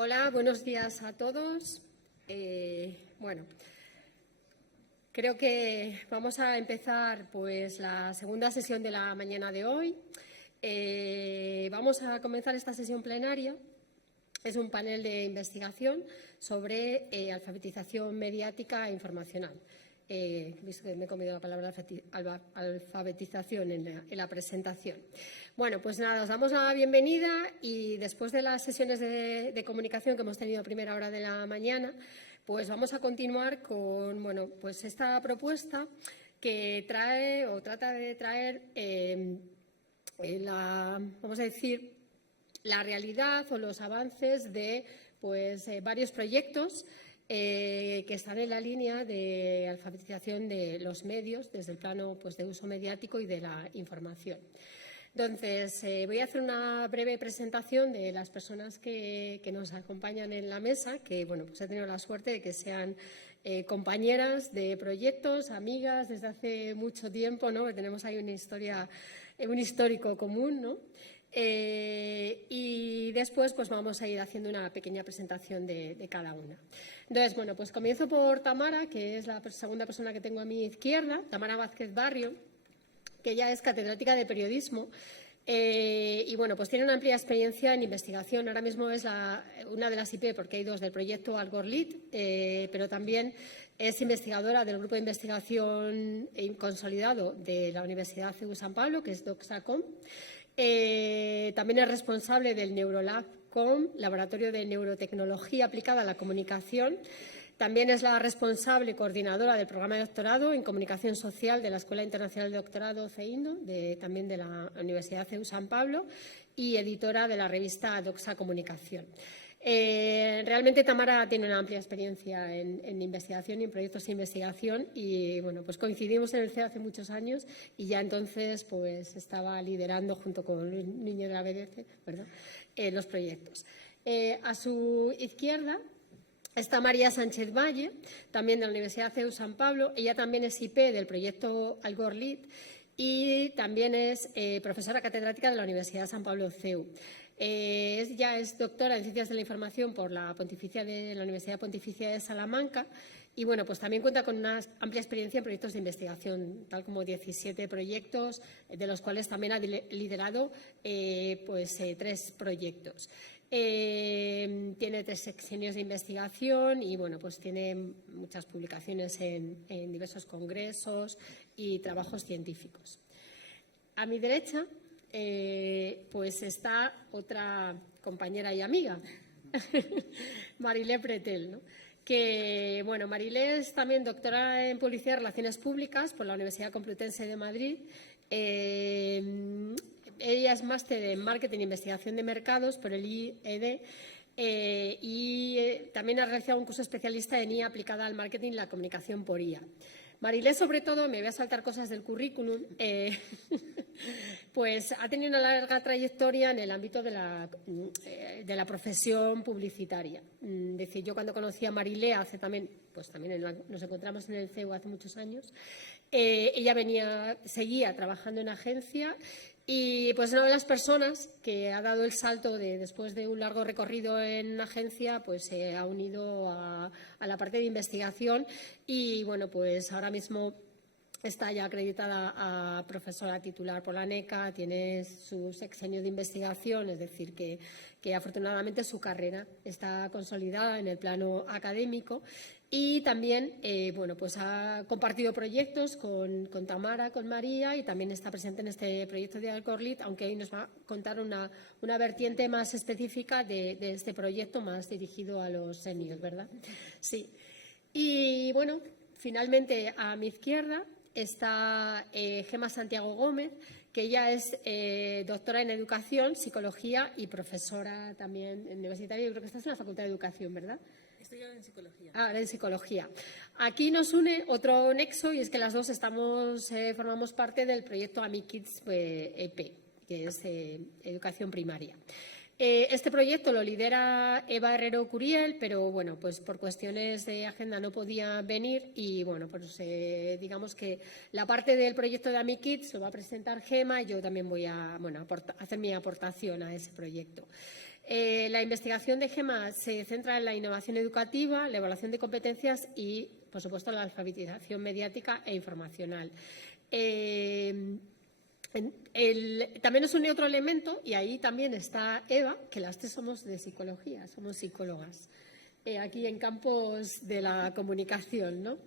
Hola, buenos días a todos. Bueno, creo que vamos a empezar pues la segunda sesión de la mañana de hoy. Vamos a comenzar esta sesión plenaria. Es un panel de investigación sobre alfabetización mediática e informacional. Visto que me he comido la palabra alfabetización en la presentación. Bueno, pues nada, os damos la bienvenida y después de las sesiones de comunicación que hemos tenido a primera hora de la mañana, pues vamos a continuar con pues esta propuesta que trae o trata de traer vamos a decir, la realidad o los avances de varios proyectos que están en la línea de alfabetización de los medios desde el plano de uso mediático y de la información. Entonces, voy a hacer una breve presentación de las personas que nos acompañan en la mesa, que he tenido la suerte de que sean compañeras de proyectos, amigas desde hace mucho tiempo, ¿no? Tenemos ahí una historia, un histórico común, ¿no? Y después vamos a ir haciendo una pequeña presentación de cada una. Entonces, pues comienzo por Tamara, que es la segunda persona que tengo a mi izquierda, Tamara Vázquez Barrio, que ella es catedrática de periodismo y tiene una amplia experiencia en investigación. Ahora mismo es una de las IP, porque hay dos, del proyecto Algorlit, pero también es investigadora del grupo de investigación consolidado de la Universidad CEU San Pablo, que es DoxaCom. También es responsable del NeurolabCom, Laboratorio de Neurotecnología Aplicada a la Comunicación. También es la responsable coordinadora del programa de doctorado en Comunicación Social de la Escuela Internacional de Doctorado CEINDO, también de la Universidad CEU San Pablo, y editora de la revista Doxa Comunicación. Realmente Tamara tiene una amplia experiencia en investigación y en proyectos de investigación y coincidimos en el CEU hace muchos años y ya entonces estaba liderando junto con Luis Niño de la BDC, los proyectos. A su izquierda está María Sánchez Valle, también de la Universidad CEU San Pablo. Ella también es IP del proyecto Algorlit y también es profesora catedrática de la Universidad San Pablo CEU. Ella es doctora en Ciencias de la Información por la Universidad Pontificia de Salamanca y también cuenta con una amplia experiencia en proyectos de investigación, tal como 17 proyectos, de los cuales también ha liderado 3 proyectos. Tiene 3 sexenios de investigación y tiene muchas publicaciones en diversos congresos y trabajos científicos. A mi derecha está otra compañera y amiga, Marilé Pretel, ¿no? Que, Marilé es también doctora en Publicidad y Relaciones Públicas por la Universidad Complutense de Madrid. Ella es máster en Marketing e Investigación de Mercados por el IED y también ha realizado un curso especialista en IA aplicada al marketing y la comunicación por IA. Marilé, sobre todo, me voy a saltar cosas del currículum, ha tenido una larga trayectoria en el ámbito de la profesión publicitaria. Es decir, yo cuando conocí a Marilé hace también nos encontramos en el CEU hace muchos años, ella seguía trabajando en agencia y una de las personas que ha dado el salto después de un largo recorrido en agencia, se ha unido a la parte de investigación y ahora mismo está ya acreditada a profesora titular por la NECA, tiene su sexenio de investigación, es decir, que afortunadamente su carrera está consolidada en el plano académico y también ha compartido proyectos con Tamara, con María y también está presente en este proyecto de Algorlit, aunque hoy nos va a contar una vertiente más específica de este proyecto más dirigido a los seniors, ¿verdad? Sí. Y finalmente a mi izquierda está Gemma Santiago Gómez, que ella es doctora en Educación, Psicología y profesora también universitaria. Yo creo que estás en la Facultad de Educación, ¿verdad? Estoy ahora en Psicología. Ahora en Psicología. Aquí nos une otro nexo y es que las dos formamos parte del proyecto AmiKids EP, que es Educación Primaria. Este proyecto lo lidera Eva Herrero Curiel, pero por cuestiones de agenda no podía venir y digamos que la parte del proyecto de AmiKids lo va a presentar Gemma y yo también voy a hacer mi aportación a ese proyecto. La investigación de GEMA se centra en la innovación educativa, la evaluación de competencias y, por supuesto, la alfabetización mediática e informacional. También nos une otro elemento, y ahí también está Eva, que las tres somos de psicología, somos psicólogas, aquí en campos de la comunicación, ¿no?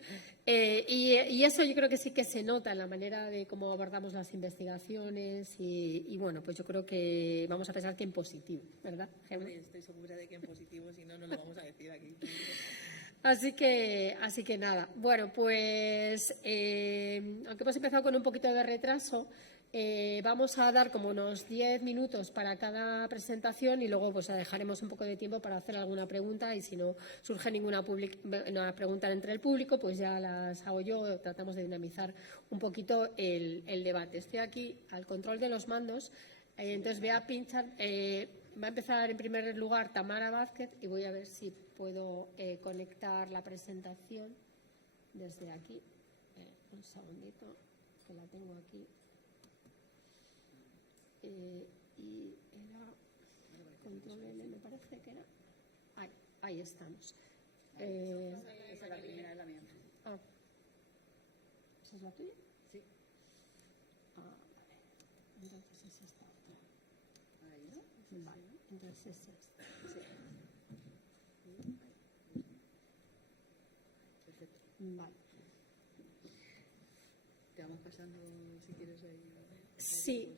Y eso yo creo que sí que se nota en la manera de cómo abordamos las investigaciones y bueno, pues yo creo que vamos a pensar que en positivo, ¿verdad, Gemma? Estoy segura de que en positivo, si no, no lo vamos a decir aquí. Así que nada. Bueno, pues aunque hemos empezado con un poquito de retraso, vamos a dar como unos 10 minutos para cada presentación y luego pues dejaremos un poco de tiempo para hacer alguna pregunta y si no surge ninguna pregunta entre el público, pues ya las hago yo, tratamos de dinamizar un poquito el debate. Estoy aquí al control de los mandos, entonces voy a pinchar, va a empezar en primer lugar Tamara Vázquez y voy a ver si puedo conectar la presentación desde aquí. Un segundito, que la tengo aquí. Y era control L, me parece que era. Ahí estamos. Esa es la primera, es la mía. ¿Esa es la tuya? Sí. Vale. Entonces es esta otra. Ahí, ¿no? Vale, entonces es esta. Sí. Perfecto. Vale. Te vamos pasando, si quieres, ahí. Sí,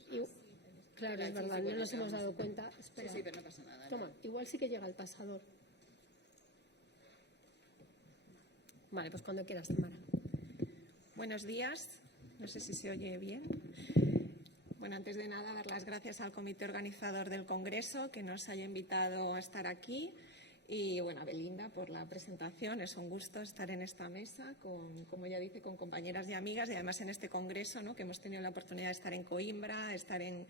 claro, es verdad, no nos hemos dado cuenta. Espera. Sí, pero no pasa nada. Toma, igual sí que llega el pasador. Vale, pues cuando quieras, Tamara. Buenos días. No sé si se oye bien. Bueno, antes de nada, dar las gracias al comité organizador del Congreso que nos haya invitado a estar aquí y, bueno, a Belinda por la presentación. Es un gusto estar en esta mesa, como ya dice, con compañeras y amigas y además en este Congreso, ¿no?, que hemos tenido la oportunidad de estar en Coimbra, estar en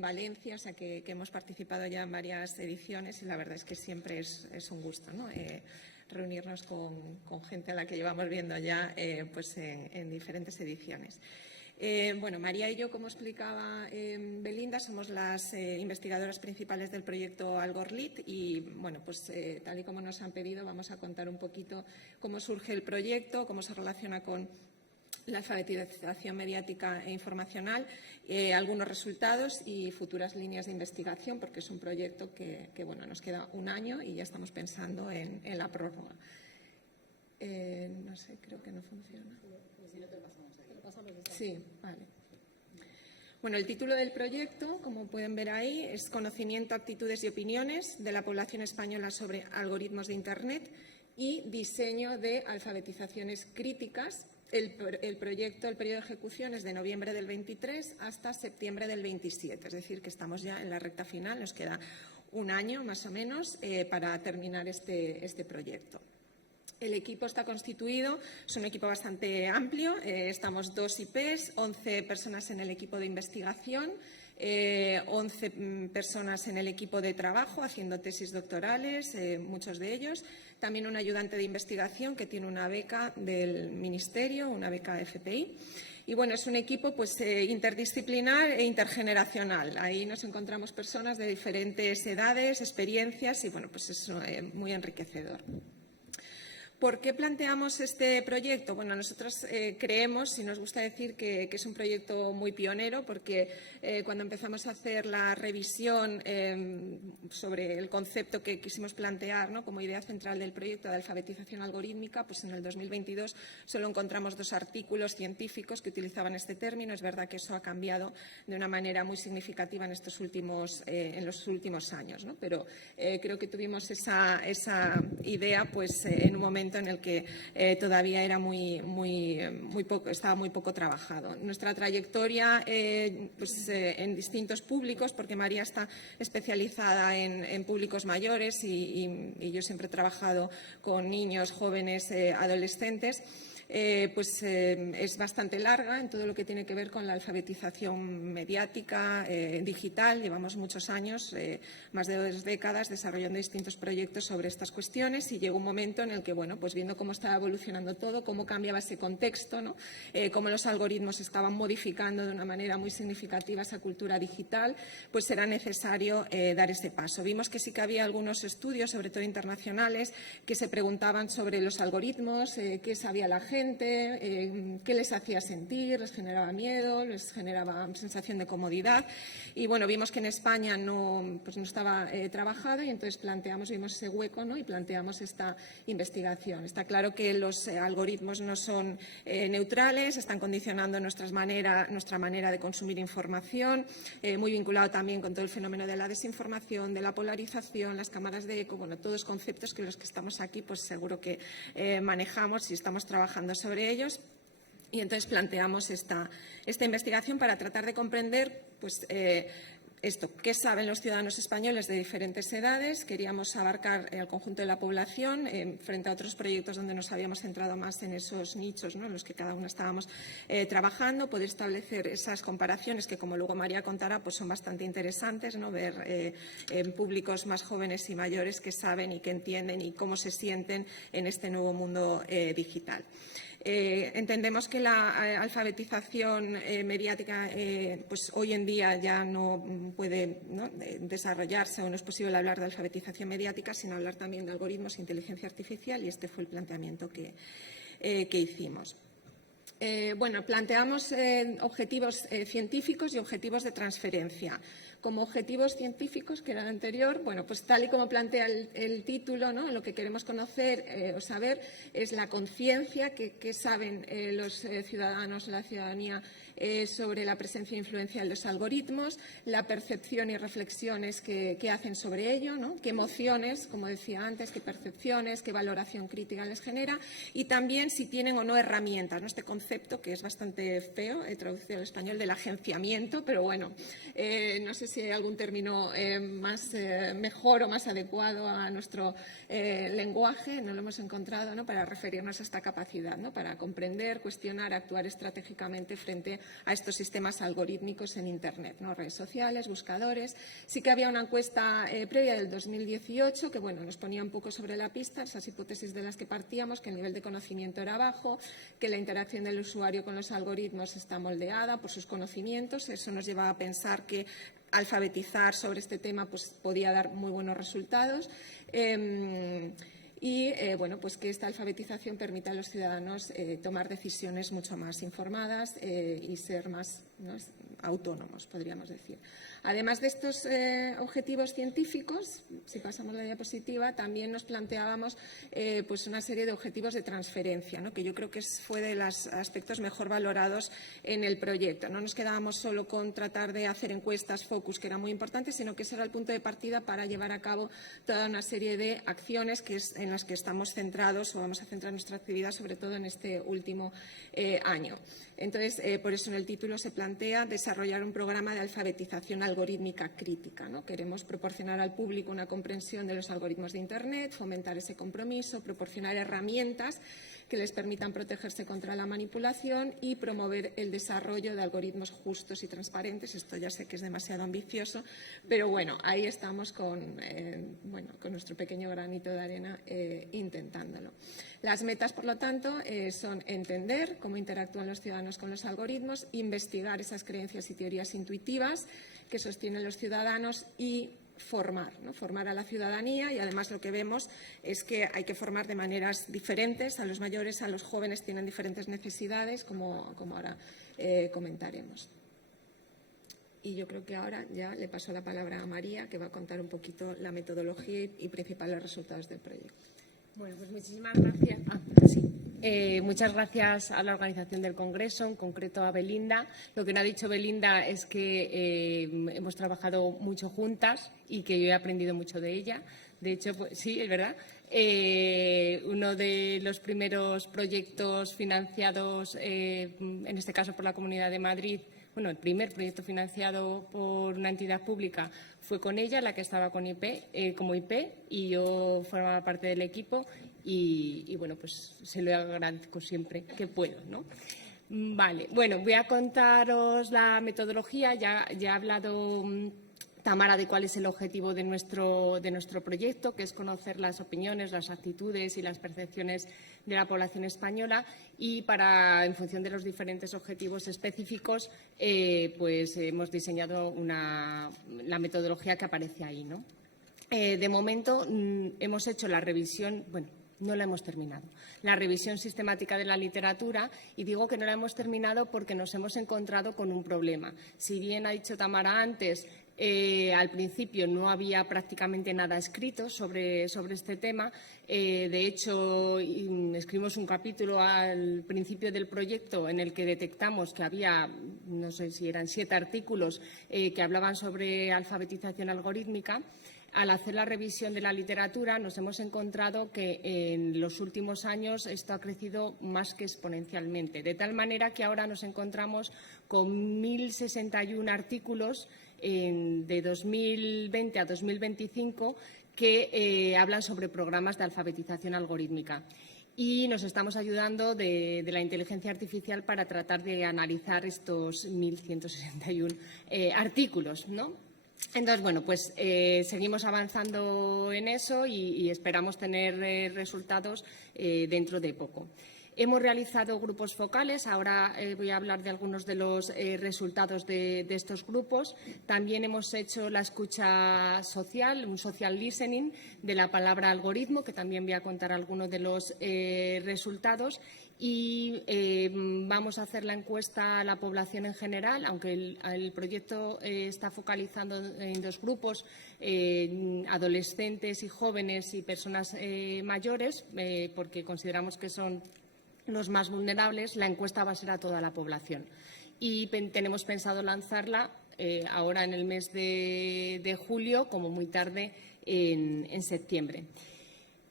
Valencia, o sea que hemos participado ya en varias ediciones y la verdad es que siempre es un gusto, ¿no?, reunirnos con gente a la que llevamos viendo ya pues en diferentes ediciones. Bueno, María y yo, como explicaba Belinda, somos las investigadoras principales del proyecto Algorlit y, bueno, pues tal y como nos han pedido, vamos a contar un poquito cómo surge el proyecto, cómo se relaciona con la alfabetización mediática e informacional, algunos resultados y futuras líneas de investigación, porque es un proyecto que bueno, nos queda un año y ya estamos pensando en la prórroga. No sé, creo que no funciona. Si no te lo pasamos ahí. Sí, vale. Bueno, el título del proyecto, como pueden ver ahí, es Conocimiento, aptitudes y opiniones de la población española sobre algoritmos de Internet y diseño de alfabetizaciones críticas. El proyecto, el periodo de ejecución es de noviembre del 23 hasta septiembre del 27, es decir, que estamos ya en la recta final, nos queda un año más o menos para terminar este proyecto. El equipo está constituido, es un equipo bastante amplio, estamos 2 IPs, 11 personas en el equipo de investigación, 11 personas en el equipo de trabajo haciendo tesis doctorales, muchos de ellos, también un ayudante de investigación que tiene una beca del Ministerio, una beca FPI. Y bueno, es un equipo pues interdisciplinar e intergeneracional. Ahí nos encontramos personas de diferentes edades, experiencias y bueno, pues es muy enriquecedor. ¿Por qué planteamos este proyecto? Bueno, nosotros creemos y nos gusta decir que es un proyecto muy pionero porque cuando empezamos a hacer la revisión sobre el concepto que quisimos plantear, ¿no?, como idea central del proyecto de alfabetización algorítmica, pues en el 2022 solo encontramos 2 artículos científicos que utilizaban este término. Es verdad que eso ha cambiado de una manera muy significativa en los últimos años, ¿no? Pero creo que tuvimos esa idea pues en un momento en el que todavía era estaba muy poco trabajado. Nuestra trayectoria pues, en distintos públicos, porque María está especializada en públicos mayores y yo siempre he trabajado con niños, jóvenes, adolescentes. es bastante larga en todo lo que tiene que ver con la alfabetización mediática, digital. Llevamos muchos años, más de 2 décadas, desarrollando distintos proyectos sobre estas cuestiones y llegó un momento en el que, bueno, pues viendo cómo estaba evolucionando todo, cómo cambiaba ese contexto, ¿no? Cómo los algoritmos estaban modificando de una manera muy significativa esa cultura digital, pues era necesario dar ese paso. Vimos que sí que había algunos estudios, sobre todo internacionales, que se preguntaban sobre los algoritmos, qué sabía la gente, qué les hacía sentir, les generaba miedo, les generaba sensación de comodidad. Y bueno, vimos que en España no estaba trabajado y entonces vimos ese hueco, ¿no? Y planteamos esta investigación. Está claro que los algoritmos no son neutrales, están condicionando nuestra manera de consumir información, muy vinculado también con todo el fenómeno de la desinformación, de la polarización, las cámaras de eco, bueno, todos conceptos que los que estamos aquí pues seguro que manejamos y estamos trabajando sobre ellos. Y entonces planteamos esta investigación para tratar de comprender pues, qué saben los ciudadanos españoles de diferentes edades. Queríamos abarcar el conjunto de la población frente a otros proyectos donde nos habíamos centrado más en esos nichos, ¿no? En los que cada uno estábamos trabajando, poder establecer esas comparaciones que, como luego María contará, pues son bastante interesantes, ¿no? Ver en públicos más jóvenes y mayores que saben y que entienden y cómo se sienten en este nuevo mundo digital. Entendemos que la alfabetización mediática pues hoy en día ya no puede, ¿no?, desarrollarse o no es posible hablar de alfabetización mediática sin hablar también de algoritmos e inteligencia artificial y este fue el planteamiento que hicimos. Planteamos objetivos científicos y objetivos de transferencia. Como objetivos científicos, que era el anterior, bueno, pues tal y como plantea el título, ¿no? Lo que queremos conocer o saber es la conciencia que saben los ciudadanos, la ciudadanía, sobre la presencia e influencia de los algoritmos, la percepción y reflexiones que hacen sobre ello, ¿no? Qué emociones, como decía antes, qué percepciones, qué valoración crítica les genera y también si tienen o no herramientas, ¿no? Este concepto que es bastante feo, traducido al español, del agenciamiento, pero bueno, no sé si hay algún término mejor o más adecuado a nuestro lenguaje, no lo hemos encontrado, ¿no?, para referirnos a esta capacidad, ¿no?, para comprender, cuestionar, actuar estratégicamente frente a estos sistemas algorítmicos en Internet, ¿no?, redes sociales, buscadores. Sí que había una encuesta previa del 2018 que bueno, nos ponía un poco sobre la pista esas hipótesis de las que partíamos, que el nivel de conocimiento era bajo, que la interacción del usuario con los algoritmos está moldeada por sus conocimientos. Eso nos llevaba a pensar que alfabetizar sobre este tema pues, podía dar muy buenos resultados. Pues que esta alfabetización permita a los ciudadanos tomar decisiones mucho más informadas y ser más, ¿no?, autónomos, podríamos decir. Además de estos objetivos científicos, si pasamos la diapositiva, también nos planteábamos pues una serie de objetivos de transferencia, ¿no?, que yo creo que fue de los aspectos mejor valorados en el proyecto. No nos quedábamos solo con tratar de hacer encuestas focus, que era muy importante, sino que ese era el punto de partida para llevar a cabo toda una serie de acciones en las que estamos centrados o vamos a centrar nuestra actividad, sobre todo en este último año. Entonces, por eso en el título se plantea desarrollar un programa de alfabetización algorítmica crítica, ¿no? Queremos proporcionar al público una comprensión de los algoritmos de Internet, fomentar ese compromiso, proporcionar herramientas que les permitan protegerse contra la manipulación y promover el desarrollo de algoritmos justos y transparentes. Esto ya sé que es demasiado ambicioso, pero bueno, ahí estamos con nuestro pequeño granito de arena intentándolo. Las metas, por lo tanto, son entender cómo interactúan los ciudadanos con los algoritmos, investigar esas creencias y teorías intuitivas que sostienen los ciudadanos y formar a la ciudadanía y además lo que vemos es que hay que formar de maneras diferentes. A los mayores, a los jóvenes tienen diferentes necesidades, como ahora comentaremos. Y yo creo que ahora ya le paso la palabra a María, que va a contar un poquito la metodología y principales resultados del proyecto. Bueno, pues muchísimas gracias. Muchas gracias a la organización del Congreso, en concreto a Belinda. Lo que no ha dicho Belinda es que hemos trabajado mucho juntas y que yo he aprendido mucho de ella. De hecho, pues, sí, es verdad. Uno de los primeros proyectos financiados, en este caso por la Comunidad de Madrid, el primer proyecto financiado por una entidad pública fue con ella, la que estaba como IP, y yo formaba parte del equipo. y bueno, pues se lo agradezco siempre que puedo, ¿no? Vale, bueno, voy a contaros la metodología. Ya ha hablado Tamara de cuál es el objetivo de nuestro proyecto, que es conocer las opiniones, las actitudes y las percepciones de la población española, y en función de los diferentes objetivos específicos, pues hemos diseñado la metodología que aparece ahí, ¿no? De momento hemos hecho la revisión, bueno, no la hemos terminado, la revisión sistemática de la literatura, y digo que no la hemos terminado porque nos hemos encontrado con un problema. Si bien ha dicho Tamara antes, al principio no había prácticamente nada escrito sobre este tema. De hecho, escribimos un capítulo al principio del proyecto en el que detectamos que había, no sé si eran 7 artículos que hablaban sobre alfabetización algorítmica. Al hacer la revisión de la literatura nos hemos encontrado que en los últimos años esto ha crecido más que exponencialmente, de tal manera que ahora nos encontramos con 1.061 artículos de 2020 a 2025 que hablan sobre programas de alfabetización algorítmica. Y nos estamos ayudando de la inteligencia artificial para tratar de analizar estos 1.161 artículos, ¿no? Entonces, bueno, pues seguimos avanzando en eso y esperamos tener resultados dentro de poco. Hemos realizado grupos focales. Ahora voy a hablar de algunos de los resultados de estos grupos. También hemos hecho la escucha social, un social listening de la palabra algoritmo, que también voy a contar algunos de los resultados. Y vamos a hacer la encuesta a la población en general, aunque el proyecto está focalizando en 2 grupos, adolescentes y jóvenes y personas mayores, porque consideramos que son los más vulnerables. La encuesta va a ser a toda la población y tenemos pensado lanzarla ahora en el mes de julio, como muy tarde en septiembre.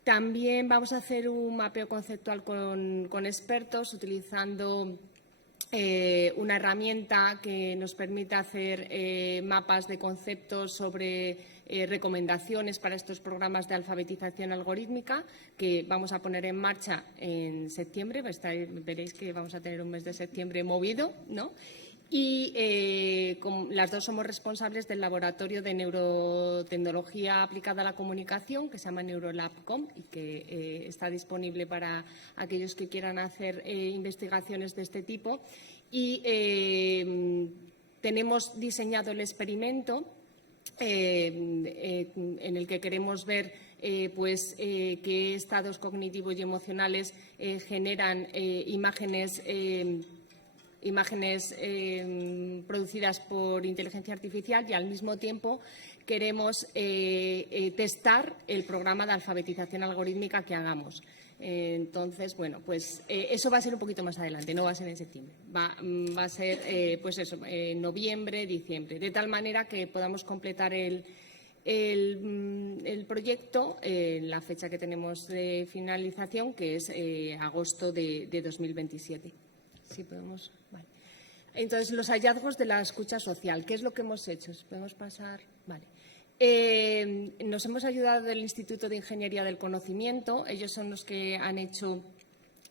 También vamos a hacer un mapeo conceptual con expertos utilizando una herramienta que nos permita hacer mapas de conceptos sobre recomendaciones para estos programas de alfabetización algorítmica, que vamos a poner en marcha en septiembre. Veréis que vamos a tener un mes de septiembre movido, ¿no? Y las 2 somos responsables del laboratorio de neurotecnología aplicada a la comunicación, que se llama Neurolab.com, y que está disponible para aquellos que quieran hacer investigaciones de este tipo. Y tenemos diseñado el experimento en el que queremos ver qué estados cognitivos y emocionales generan imágenes producidas por inteligencia artificial, y al mismo tiempo queremos testar el programa de alfabetización algorítmica que hagamos. Entonces, bueno, pues eso va a ser un poquito más adelante, no va a ser en septiembre, va a ser pues eso, en noviembre, diciembre, de tal manera que podamos completar el proyecto en la fecha que tenemos de finalización, que es agosto de 2027. Sí, podemos. Vale. Entonces, los hallazgos de la escucha social. ¿Qué es lo que hemos hecho? ¿Podemos pasar? Vale. Nos hemos ayudado del Instituto de Ingeniería del Conocimiento. Ellos son los que han hecho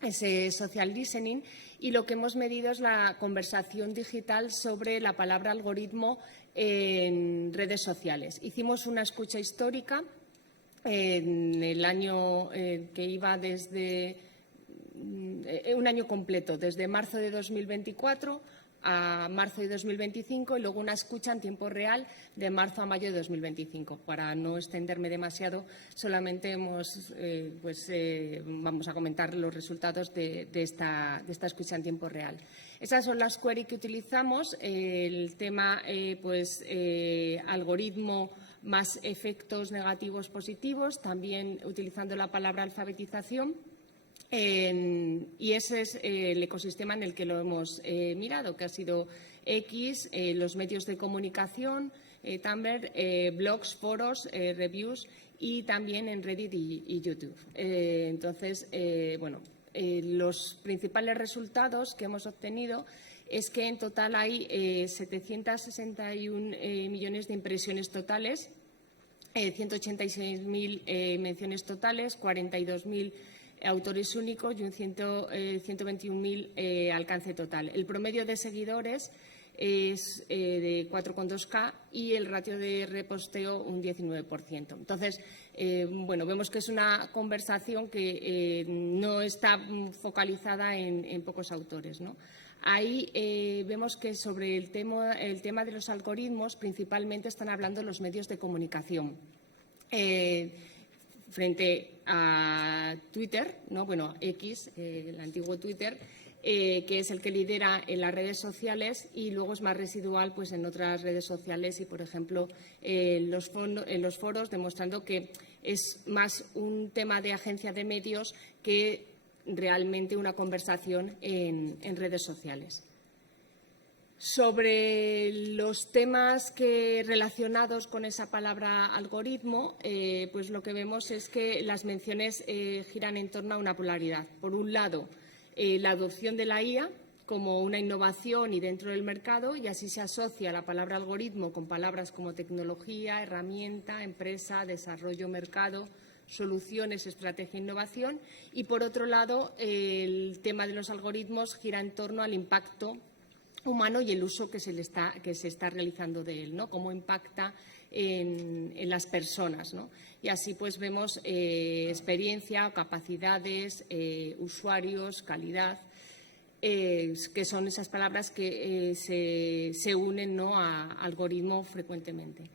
ese social listening, y lo que hemos medido es la conversación digital sobre la palabra algoritmo en redes sociales. Hicimos una escucha histórica en el año que iba desde un año completo, desde marzo de 2024 a marzo de 2025, y luego una escucha en tiempo real de marzo a mayo de 2025. Para no extenderme demasiado, solamente vamos a comentar los resultados de esta escucha en tiempo real. Esas son las queries que utilizamos. El tema, algoritmo más efectos negativos positivos, también utilizando la palabra alfabetización. Y ese es el ecosistema en el que lo hemos mirado, que ha sido X, los medios de comunicación, Tumblr, blogs, foros, reviews, y también en Reddit y YouTube. Entonces, los principales resultados que hemos obtenido es que en total hay 761 millones de impresiones totales, 186.000 menciones totales, 42.000 autores únicos y un 121.000 alcance total. El promedio de seguidores es de 4,2K y el ratio de reposteo un 19%. Entonces, bueno, vemos que es una conversación que no está focalizada en pocos autores, ¿no? Ahí vemos que sobre el tema de los algoritmos principalmente están hablando los medios de comunicación. Frente a Twitter, ¿no? Bueno, X, el antiguo Twitter, que es el que lidera en las redes sociales y luego es más residual pues, en otras redes sociales y, por ejemplo, en los foros, demostrando que es más un tema de agencia de medios que realmente una conversación en redes sociales. Sobre los temas relacionados con esa palabra algoritmo, pues lo que vemos es que las menciones giran en torno a una polaridad. Por un lado, la adopción de la IA como una innovación y dentro del mercado, y así se asocia la palabra algoritmo con palabras como tecnología, herramienta, empresa, desarrollo, mercado, soluciones, estrategia e innovación. Y, por otro lado, el tema de los algoritmos gira en torno al impacto humano y el uso que se está realizando de él, ¿no? Cómo impacta en las personas, ¿no? Y así pues vemos experiencia, capacidades, usuarios, calidad, que son esas palabras que se unen, ¿no? a algoritmo frecuentemente.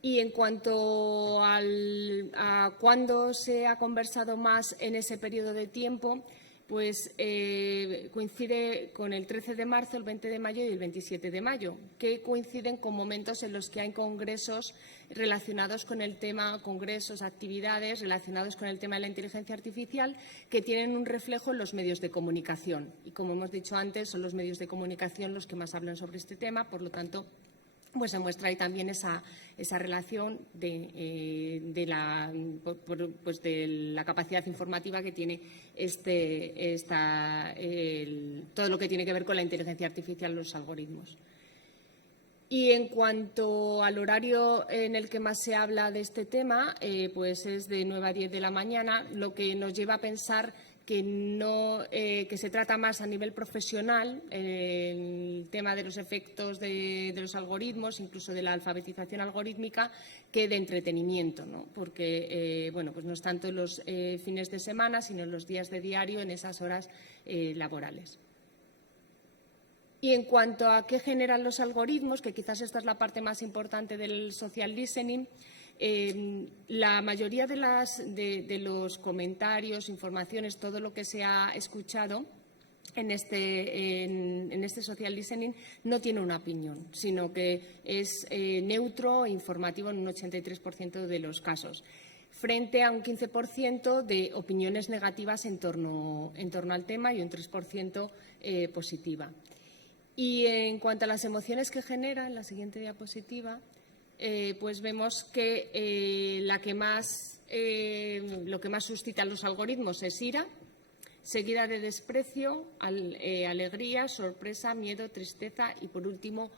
Y en cuanto a cuándo se ha conversado más en ese periodo de tiempo, pues coincide con el 13 de marzo, el 20 de mayo y el 27 de mayo, que coinciden con momentos en los que hay congresos relacionados con el tema, actividades relacionados con el tema de la inteligencia artificial que tienen un reflejo en los medios de comunicación. Y, como hemos dicho antes, son los medios de comunicación los que más hablan sobre este tema, por lo tanto, pues se muestra ahí también esa relación de la capacidad informativa que tiene todo lo que tiene que ver con la inteligencia artificial, los algoritmos. Y en cuanto al horario en el que más se habla de este tema, pues es de 9 a 10 de la mañana, lo que nos lleva a pensar que se trata más a nivel profesional el tema de los efectos de los algoritmos, incluso de la alfabetización algorítmica, que de entretenimiento, ¿no? Porque bueno, pues no es tanto en los fines de semana, sino en los días de diario, en esas horas laborales. Y en cuanto a qué generan los algoritmos, que quizás esta es la parte más importante del social listening, la mayoría de los comentarios, informaciones, todo lo que se ha escuchado en este social listening no tiene una opinión, sino que es neutro e informativo en un 83% de los casos, frente a un 15% de opiniones negativas en torno al tema y un 3% positiva. Y en cuanto a las emociones que genera, en la siguiente diapositiva, pues vemos que lo que más suscitan los algoritmos es ira, seguida de desprecio, alegría, sorpresa, miedo, tristeza y, por último,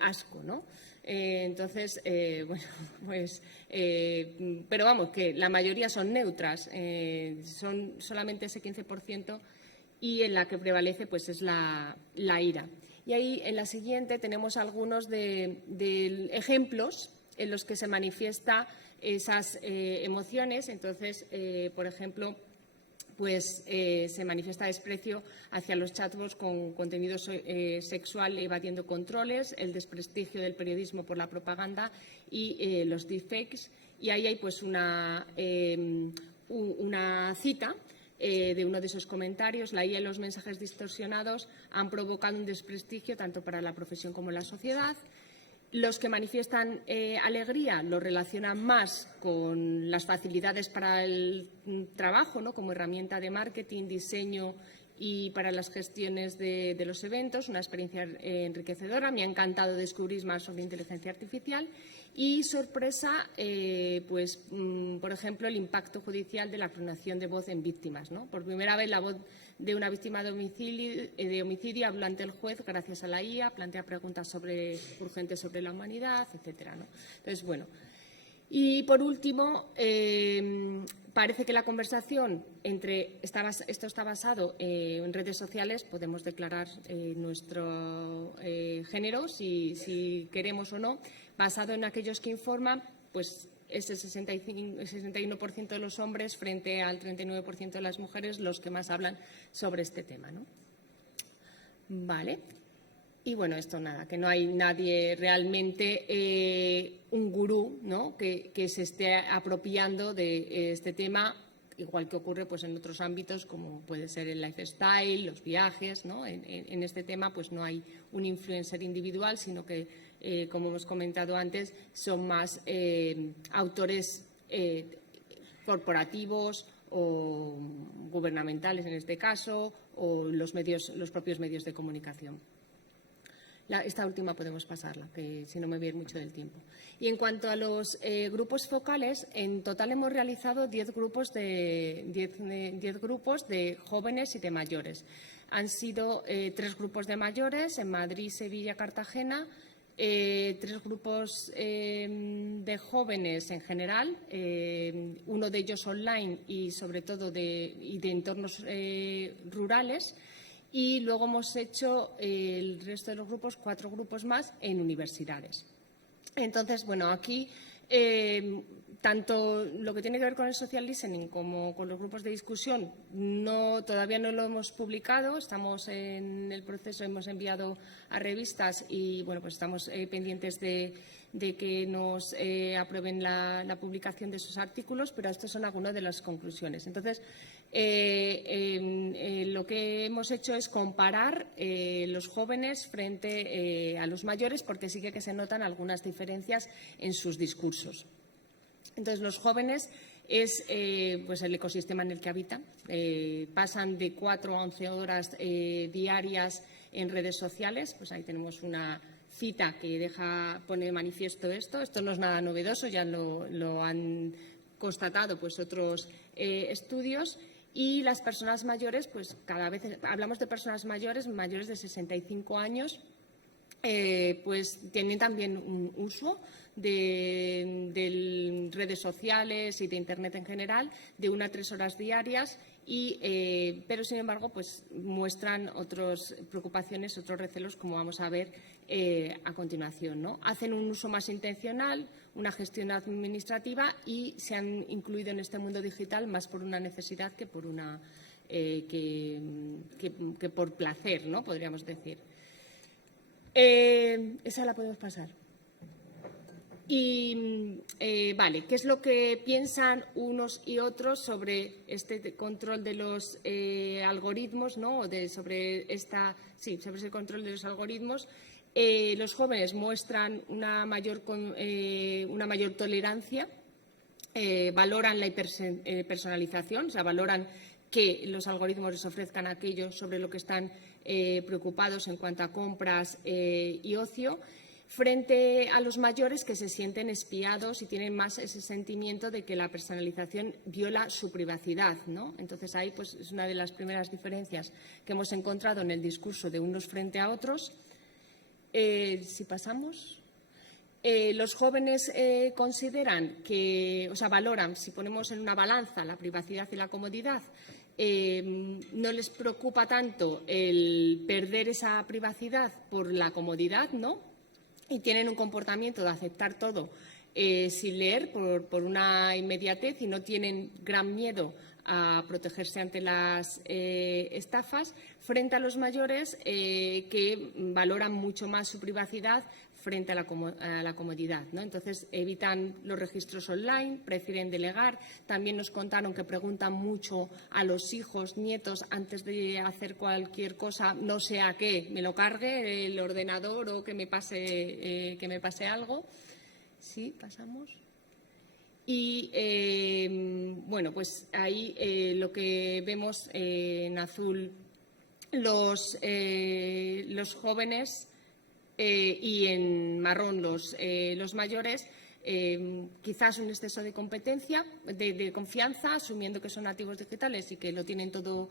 asco, ¿no? Entonces, bueno, pues, pero vamos, que la mayoría son neutras, son solamente ese 15% y en la que prevalece pues es la ira. Y ahí, en la siguiente, tenemos algunos de ejemplos en los que se manifiesta esas emociones. Entonces, por ejemplo, pues se manifiesta desprecio hacia los chatbots con contenido sexual evadiendo controles, el desprestigio del periodismo por la propaganda y los deepfakes. Y ahí hay pues una cita de uno de esos comentarios: la IA y los mensajes distorsionados han provocado un desprestigio tanto para la profesión como la sociedad. Los que manifiestan alegría lo relacionan más con las facilidades para el trabajo, ¿no? Como herramienta de marketing, diseño y para las gestiones de los eventos, una experiencia enriquecedora. Me ha encantado descubrir más sobre inteligencia artificial. Y sorpresa, pues, por ejemplo, el impacto judicial de la clonación de voz en víctimas, ¿no? Por primera vez, la voz de una víctima de homicidio habla ante el juez gracias a la IA, plantea preguntas urgentes sobre la humanidad, etcétera, ¿no? Entonces, bueno. Y, por último, parece que la conversación esto está basado en redes sociales. Podemos declarar nuestro género, si queremos o no, basado en aquellos que informan, pues es el 61% de los hombres frente al 39% de las mujeres los que más hablan sobre este tema, ¿no? Vale. Y bueno, esto nada, que no hay nadie realmente, un gurú, ¿no?, que se esté apropiando de este tema, igual que ocurre pues en otros ámbitos como puede ser el lifestyle, los viajes, ¿no? En este tema pues no hay un influencer individual, sino que, como hemos comentado antes, son más autores corporativos o gubernamentales en este caso, o los propios medios de comunicación. Esta última podemos pasarla, que si no me voy a ir mucho del tiempo. Y en cuanto a los grupos focales, en total hemos realizado 10 grupos de jóvenes y de mayores. Han sido 3 grupos de mayores en Madrid, Sevilla, Cartagena, 3 grupos de jóvenes en general, uno de ellos online y sobre todo de entornos rurales. Y luego hemos hecho el resto de los grupos, 4 grupos más, en universidades. Entonces, bueno, aquí tanto lo que tiene que ver con el social listening como con los grupos de discusión todavía no lo hemos publicado. Estamos en el proceso, hemos enviado a revistas y bueno, pues estamos pendientes de que nos aprueben la publicación de esos artículos, pero estos son algunas de las conclusiones. Entonces, lo que hemos hecho es comparar los jóvenes frente a los mayores, porque sí que se notan algunas diferencias en sus discursos. Entonces, los jóvenes es pues el ecosistema en el que habitan. Pasan de 4 a 11 horas diarias en redes sociales. Pues ahí tenemos una cita que pone de manifiesto esto. Esto no es nada novedoso, ya lo han constatado pues otros estudios. Y las personas mayores, pues cada vez hablamos de personas mayores de 65 años, pues tienen también un uso de redes sociales y de Internet en general de 1 a 3 horas diarias, pero sin embargo pues muestran otras preocupaciones, otros recelos, como vamos a ver a continuación, ¿no? Hacen un uso más intencional, una gestión administrativa y se han incluido en este mundo digital más por una necesidad que por que por placer, ¿no?, podríamos decir. Esa la podemos pasar. Y, vale, ¿qué es lo que piensan unos y otros sobre este control de los algoritmos, ¿no?, sobre ese control de los algoritmos? Los jóvenes muestran una mayor tolerancia, valoran la personalización, o sea, valoran que los algoritmos les ofrezcan aquello sobre lo que están preocupados en cuanto a compras y ocio, frente a los mayores, que se sienten espiados y tienen más ese sentimiento de que la personalización viola su privacidad, ¿no? Entonces, ahí pues, es una de las primeras diferencias que hemos encontrado en el discurso de unos frente a otros. Si pasamos. Los jóvenes consideran valoran, si ponemos en una balanza la privacidad y la comodidad, no les preocupa tanto el perder esa privacidad por la comodidad, ¿no? Y tienen un comportamiento de aceptar todo sin leer por una inmediatez y no tienen gran miedo a protegerse ante las estafas, frente a los mayores que valoran mucho más su privacidad frente a la comodidad, ¿no? Entonces, evitan los registros online, prefieren delegar. También nos contaron que preguntan mucho a los hijos, nietos, antes de hacer cualquier cosa, no sea que me lo cargue el ordenador o que me pase algo. Sí, pasamos. Y, bueno, pues ahí lo que vemos en azul, los jóvenes, y en marrón los mayores, quizás un exceso de competencia, de confianza, asumiendo que son nativos digitales y que lo tienen todo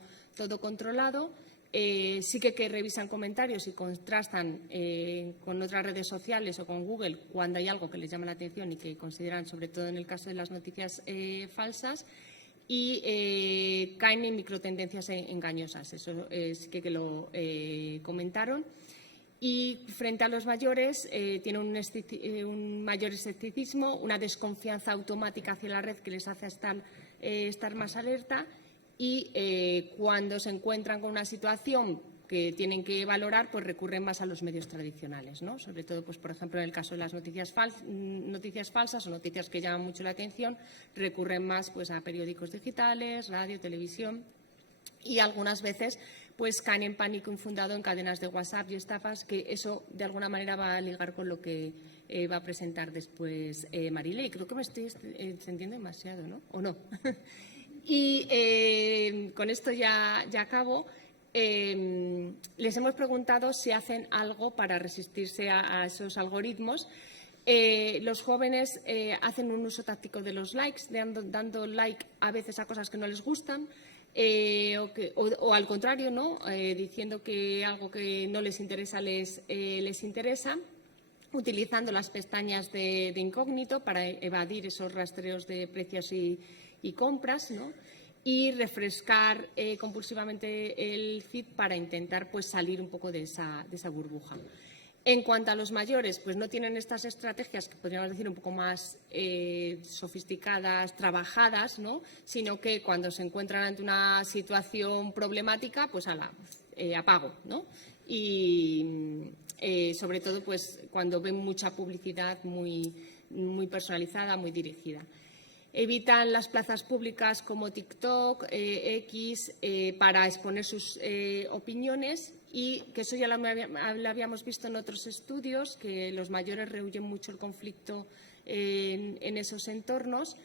controlado. sí que revisan comentarios y contrastan con otras redes sociales o con Google cuando hay algo que les llama la atención y que consideran, sobre todo en el caso de las noticias falsas, y caen en microtendencias engañosas. Eso sí que lo comentaron. Y frente a los mayores, tiene un mayor escepticismo, una desconfianza automática hacia la red que les hace estar más alerta, y cuando se encuentran con una situación que tienen que valorar, pues recurren más a los medios tradicionales, ¿no? Sobre todo, pues, por ejemplo, en el caso de las noticias falsas o noticias que llaman mucho la atención, recurren más, pues, a periódicos digitales, radio, televisión, y algunas veces pues caen en pánico infundado en cadenas de WhatsApp y estafas, que eso de alguna manera va a ligar con lo que va a presentar después Marilei. Creo que me estoy extendiendo demasiado, ¿no? ¿O no? Y con esto ya acabo. Les hemos preguntado si hacen algo para resistirse a esos algoritmos. Los jóvenes hacen un uso táctico de los likes, dando like a veces a cosas que no les gustan. O al contrario, ¿no? Diciendo que algo que no les interesa les interesa, utilizando las pestañas de incógnito para evadir esos rastreos de precios y compras, ¿no? Y refrescar compulsivamente el feed para intentar, pues, salir un poco de esa burbuja. En cuanto a los mayores, pues no tienen estas estrategias que podríamos decir un poco más sofisticadas, trabajadas, ¿no? Sino que cuando se encuentran ante una situación problemática, pues apago, ¿no? Y sobre todo, pues cuando ven mucha publicidad muy personalizada, muy dirigida. Evitan las plazas públicas como TikTok, X, para exponer sus opiniones, y que eso ya lo habíamos visto en otros estudios, que los mayores rehuyen mucho el conflicto en esos entornos,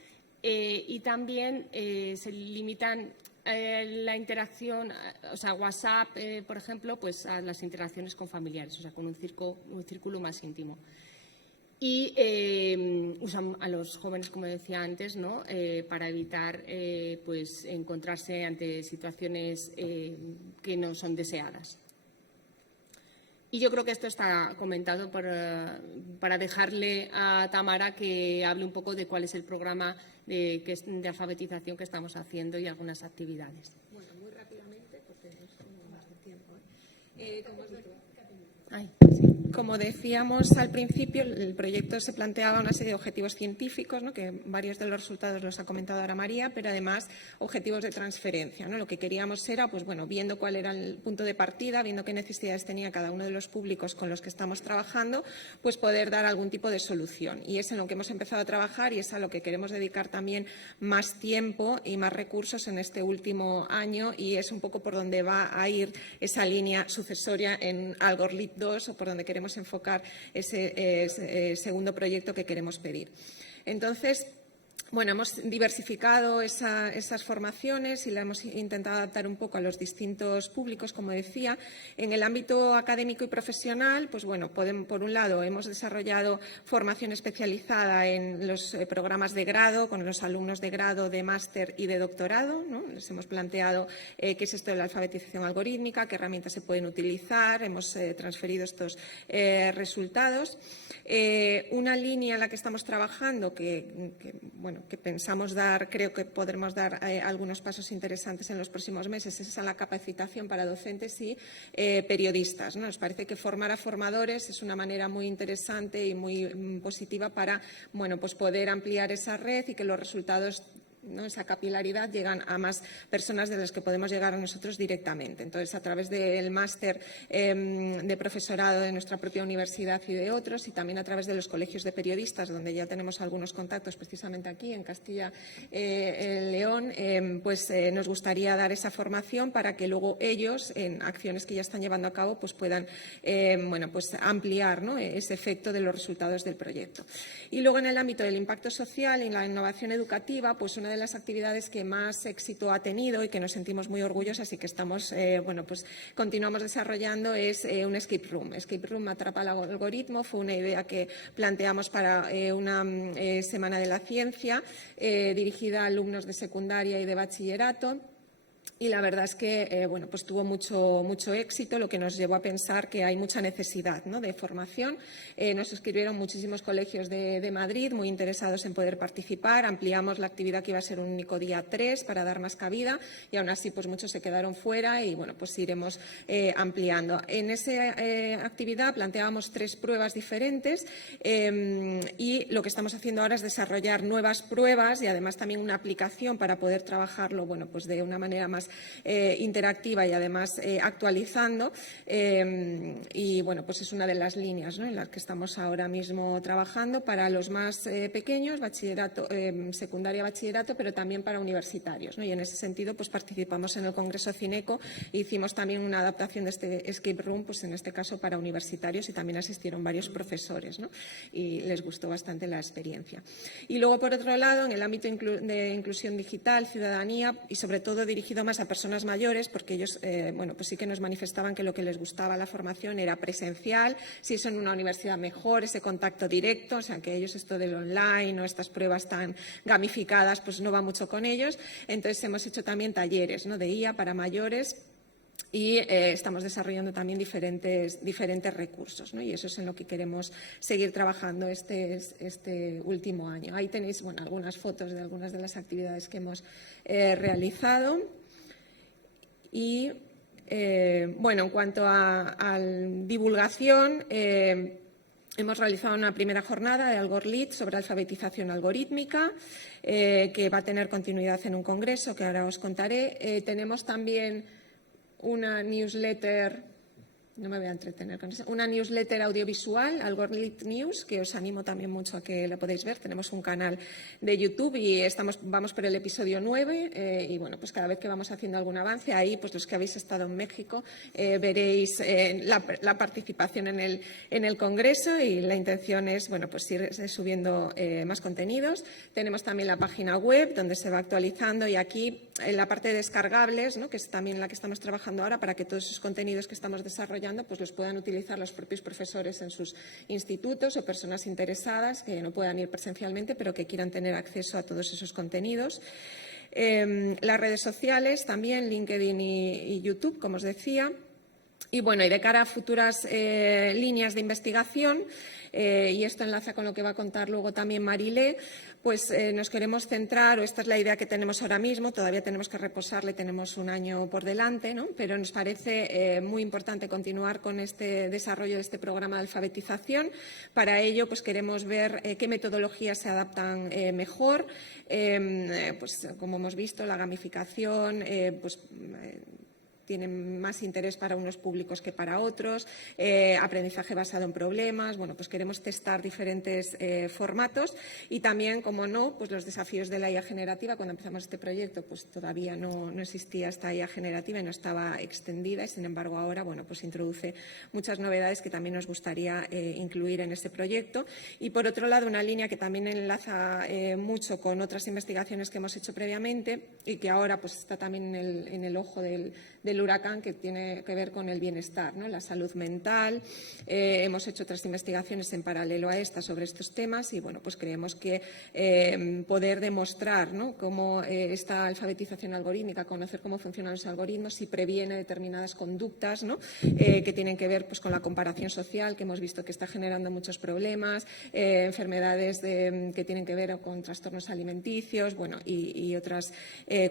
y también se limitan la interacción, o sea, WhatsApp, por ejemplo, pues a las interacciones con familiares, o sea, con un círculo más íntimo. Y usan a los jóvenes, como decía antes, ¿no? Para evitar pues encontrarse ante situaciones que no son deseadas. Y yo creo que esto está comentado para dejarle a Tamara que hable un poco de cuál es el programa de alfabetización que estamos haciendo y algunas actividades. Bueno, muy rápidamente, porque no tenemos más de tiempo. Como decíamos al principio, el proyecto se planteaba una serie de objetivos científicos, ¿no? Que varios de los resultados los ha comentado ahora María, pero además objetivos de transferencia, ¿no? Lo que queríamos era, pues bueno, viendo cuál era el punto de partida, viendo qué necesidades tenía cada uno de los públicos con los que estamos trabajando, pues poder dar algún tipo de solución. Y es en lo que hemos empezado a trabajar y es a lo que queremos dedicar también más tiempo y más recursos en este último año, y es un poco por donde va a ir esa línea sucesoria en Algorlit 2, o por donde queremos enfocar ese segundo proyecto que queremos pedir. Entonces, bueno, hemos diversificado esas formaciones y la hemos intentado adaptar un poco a los distintos públicos, como decía. En el ámbito académico y profesional, pues bueno, por un lado hemos desarrollado formación especializada en los programas de grado, con los alumnos de grado, de máster y de doctorado, ¿no? Les hemos planteado qué es esto de la alfabetización algorítmica, qué herramientas se pueden utilizar, hemos transferido estos resultados. Una línea en la que estamos trabajando que pensamos dar, creo que podremos dar algunos pasos interesantes en los próximos meses, es a la capacitación para docentes y periodistas, ¿no? Nos parece que formar a formadores es una manera muy interesante y muy positiva para, bueno, pues poder ampliar esa red y que los resultados, ¿no? Esa capilaridad llegan a más personas de las que podemos llegar a nosotros directamente. Entonces, a través del máster de profesorado de nuestra propia universidad y de otros, y también a través de los colegios de periodistas, donde ya tenemos algunos contactos precisamente aquí en Castilla León, nos gustaría dar esa formación para que luego ellos, en acciones que ya están llevando a cabo, pues puedan ampliar, ¿no? Ese efecto de los resultados del proyecto. Y luego, en el ámbito del impacto social y la innovación educativa, pues una de las actividades que más éxito ha tenido y que nos sentimos muy orgullosas y que estamos, continuamos desarrollando es un escape room. Escape room atrapa el algoritmo. Fue una idea que planteamos para una semana de la ciencia dirigida a alumnos de secundaria y de bachillerato. Y la verdad es que bueno, pues tuvo mucho éxito, lo que nos llevó a pensar que hay mucha necesidad, ¿no?, de formación. Nos escribieron muchísimos colegios de Madrid muy interesados en poder participar. Ampliamos la actividad, que iba a ser un único día 3 para dar más cabida, y aún así pues muchos se quedaron fuera y bueno, pues iremos ampliando. En esa actividad planteábamos 3 pruebas diferentes y lo que estamos haciendo ahora es desarrollar nuevas pruebas y además también una aplicación para poder trabajarlo, bueno, pues de una manera más interactiva y además actualizando, y bueno, pues es una de las líneas, ¿no?, en las que estamos ahora mismo trabajando para los más pequeños, bachillerato, secundaria, bachillerato, pero también para universitarios, ¿no? Y en ese sentido pues participamos en el Congreso Cineco e hicimos también una adaptación de este escape room, pues en este caso para universitarios, y también asistieron varios profesores, ¿no?, y les gustó bastante la experiencia. Y luego, por otro lado, en el ámbito de inclusión digital, ciudadanía, y sobre todo dirigido más a personas mayores, porque ellos bueno, pues sí que nos manifestaban que lo que les gustaba la formación era presencial, si eso en una universidad mejor, ese contacto directo, o sea, que ellos esto del online o estas pruebas tan gamificadas pues no va mucho con ellos. Entonces hemos hecho también talleres, ¿no?, de IA para mayores. Y estamos desarrollando también diferentes recursos, ¿no?, y eso es en lo que queremos seguir trabajando este último año. Ahí tenéis, bueno, algunas fotos de algunas de las actividades que hemos realizado. Y bueno, en cuanto a divulgación, hemos realizado una primera jornada de Algorlit sobre alfabetización algorítmica, que va a tener continuidad en un congreso que ahora os contaré. Tenemos también una newsletter, no me voy a entretener con eso, una newsletter audiovisual, Algorlit News, que os animo también mucho a que la podáis ver. Tenemos un canal de YouTube y vamos por el episodio 9 y bueno, pues cada vez que vamos haciendo algún avance, ahí pues los que habéis estado en México veréis la participación en el congreso, y la intención es, bueno, pues ir subiendo más contenidos. Tenemos también la página web donde se va actualizando, y aquí en la parte de descargables, ¿no?, que es también la que estamos trabajando ahora, para que todos esos contenidos que estamos desarrollando pues los puedan utilizar los propios profesores en sus institutos o personas interesadas que no puedan ir presencialmente pero que quieran tener acceso a todos esos contenidos. Las redes sociales también, LinkedIn y YouTube, como os decía. Y bueno, y de cara a futuras líneas de investigación, y esto enlaza con lo que va a contar luego también Marilé, pues nos queremos centrar, o esta es la idea que tenemos ahora mismo, todavía tenemos que reposarle, tenemos un año por delante, ¿no?, pero nos parece muy importante continuar con este desarrollo de este programa de alfabetización. Para ello, pues queremos ver qué metodologías se adaptan mejor, pues como hemos visto, la gamificación, tienen más interés para unos públicos que para otros, aprendizaje basado en problemas. Bueno, pues queremos testar diferentes formatos, y también, como no, pues los desafíos de la IA generativa. Cuando empezamos este proyecto, pues todavía no existía esta IA generativa y no estaba extendida, y sin embargo ahora, bueno, pues introduce muchas novedades que también nos gustaría incluir en este proyecto. Y por otro lado, una línea que también enlaza mucho con otras investigaciones que hemos hecho previamente y que ahora pues está también en el ojo del huracán, que tiene que ver con el bienestar, ¿no?, la salud mental. Hemos hecho otras investigaciones en paralelo a esta sobre estos temas, y bueno, pues creemos que poder demostrar, ¿no?, cómo esta alfabetización algorítmica, conocer cómo funcionan los algoritmos, si previene determinadas conductas, ¿no?, que tienen que ver pues con la comparación social, que hemos visto que está generando muchos problemas, enfermedades que tienen que ver con trastornos alimenticios, bueno, y otras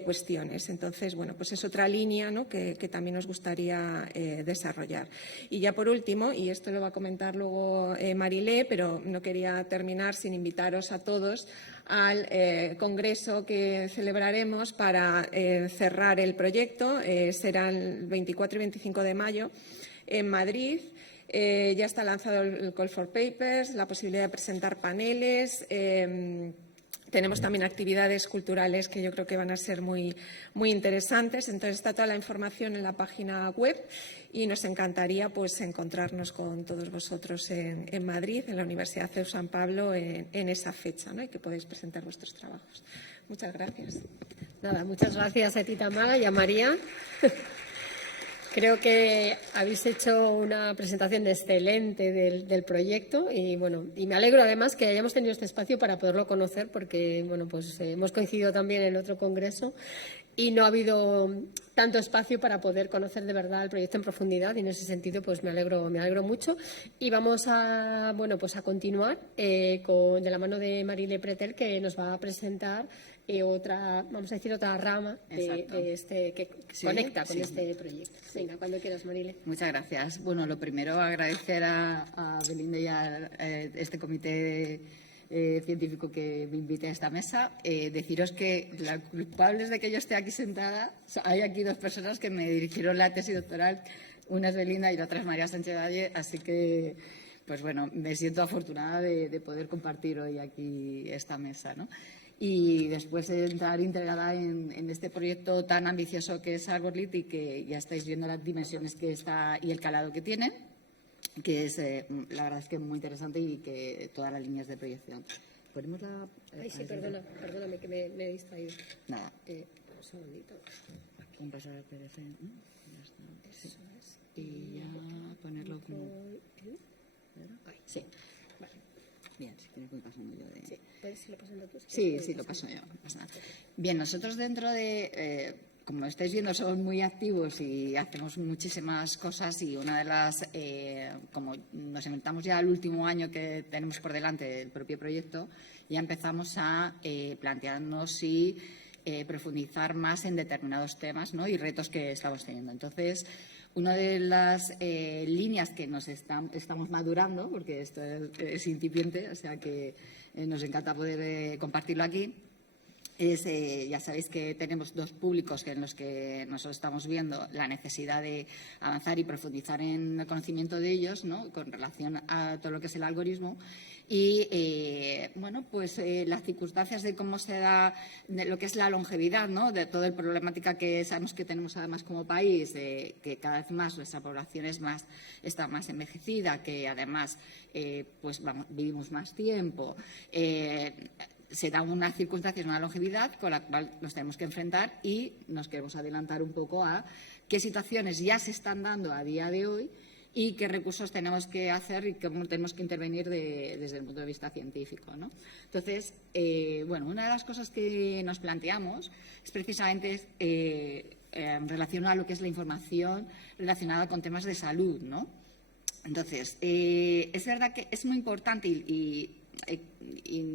cuestiones. Entonces, bueno, pues es otra línea, ¿no?, que también nos gustaría desarrollar. Y ya por último, y esto lo va a comentar luego Marilé, pero no quería terminar sin invitaros a todos al congreso que celebraremos para cerrar el proyecto. Será el 24 y 25 de mayo en Madrid. Ya está lanzado el Call for Papers, la posibilidad de presentar paneles. Tenemos también actividades culturales que yo creo que van a ser muy interesantes. Entonces, está toda la información en la página web, y nos encantaría pues encontrarnos con todos vosotros en Madrid, en la Universidad CEU San Pablo, en esa fecha, ¿no?, y que podáis presentar vuestros trabajos. Muchas gracias. Nada, muchas gracias a ti, Tamara, y a María. Creo que habéis hecho una presentación excelente del proyecto, y bueno, y me alegro además que hayamos tenido este espacio para poderlo conocer, porque bueno, pues hemos coincidido también en otro congreso y no ha habido tanto espacio para poder conocer de verdad el proyecto en profundidad, y en ese sentido pues me alegro mucho. Y vamos a a continuar de la mano de Marile Pretel, que nos va a presentar otra rama de este que conecta con este proyecto. Venga, cuando quieras, Marile. Muchas gracias. Bueno, lo primero, agradecer a Belinda y a este comité científico que me invite a esta mesa. Deciros que la culpable de que yo esté aquí sentada, hay aquí dos personas que me dirigieron la tesis doctoral, una es Belinda y la otra es María Sánchez Valle, así que, pues bueno, me siento afortunada de poder compartir hoy aquí esta mesa, ¿no? Y después de entrar integrada en este proyecto tan ambicioso que es Arborlit, y que ya estáis viendo las dimensiones que está y el calado que tiene, que es, la verdad es que muy interesante, y que todas las líneas de proyección. ¿Ponemos la...? Ay, sí, perdóname que me he distraído. Nada. Un segundito. Vamos a pasar al PDF, ¿no? Ya está. Eso es. Y ya ponerlo como... Ahí. Sí. Vale. Bien, si quieres voy pasando yo de... Sí, ¿puedes irlo pasando tú? Sí, lo paso yo. No pasa nada. Bien, nosotros dentro de... como estáis viendo, somos muy activos y hacemos muchísimas cosas, y una de las, como nos inventamos ya el último año que tenemos por delante del propio proyecto, ya empezamos a plantearnos y profundizar más en determinados temas, ¿no? Y retos que estamos teniendo. Entonces, una de las líneas que estamos madurando, porque esto es incipiente, o sea que nos encanta poder compartirlo aquí, ya sabéis que tenemos dos públicos en los que nosotros estamos viendo la necesidad de avanzar y profundizar en el conocimiento de ellos, ¿no? Con relación a todo lo que es el algoritmo. Y, las circunstancias de cómo se da de lo que es la longevidad, ¿no? De toda la problemática que sabemos que tenemos además como país, que cada vez más nuestra población está más envejecida, que además vivimos más tiempo. Se da unas circunstancias, una longevidad con la cual nos tenemos que enfrentar, y nos queremos adelantar un poco a qué situaciones ya se están dando a día de hoy y qué recursos tenemos que hacer y cómo tenemos que intervenir desde el punto de vista científico, ¿no? Entonces, una de las cosas que nos planteamos es precisamente en relación a lo que es la información relacionada con temas de salud, ¿no? Entonces, es verdad que es muy importante y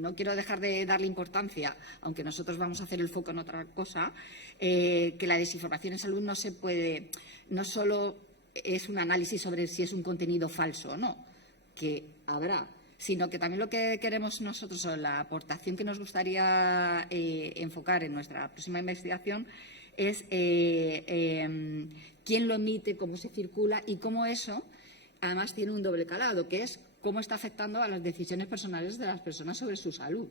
no quiero dejar de darle importancia, aunque nosotros vamos a hacer el foco en otra cosa, que la desinformación en salud no solo es un análisis sobre si es un contenido falso o no, que habrá, sino que también lo que queremos nosotros, o la aportación que nos gustaría enfocar en nuestra próxima investigación, es quién lo emite, cómo se circula y cómo eso además tiene un doble calado, que es cómo está afectando a las decisiones personales de las personas sobre su salud,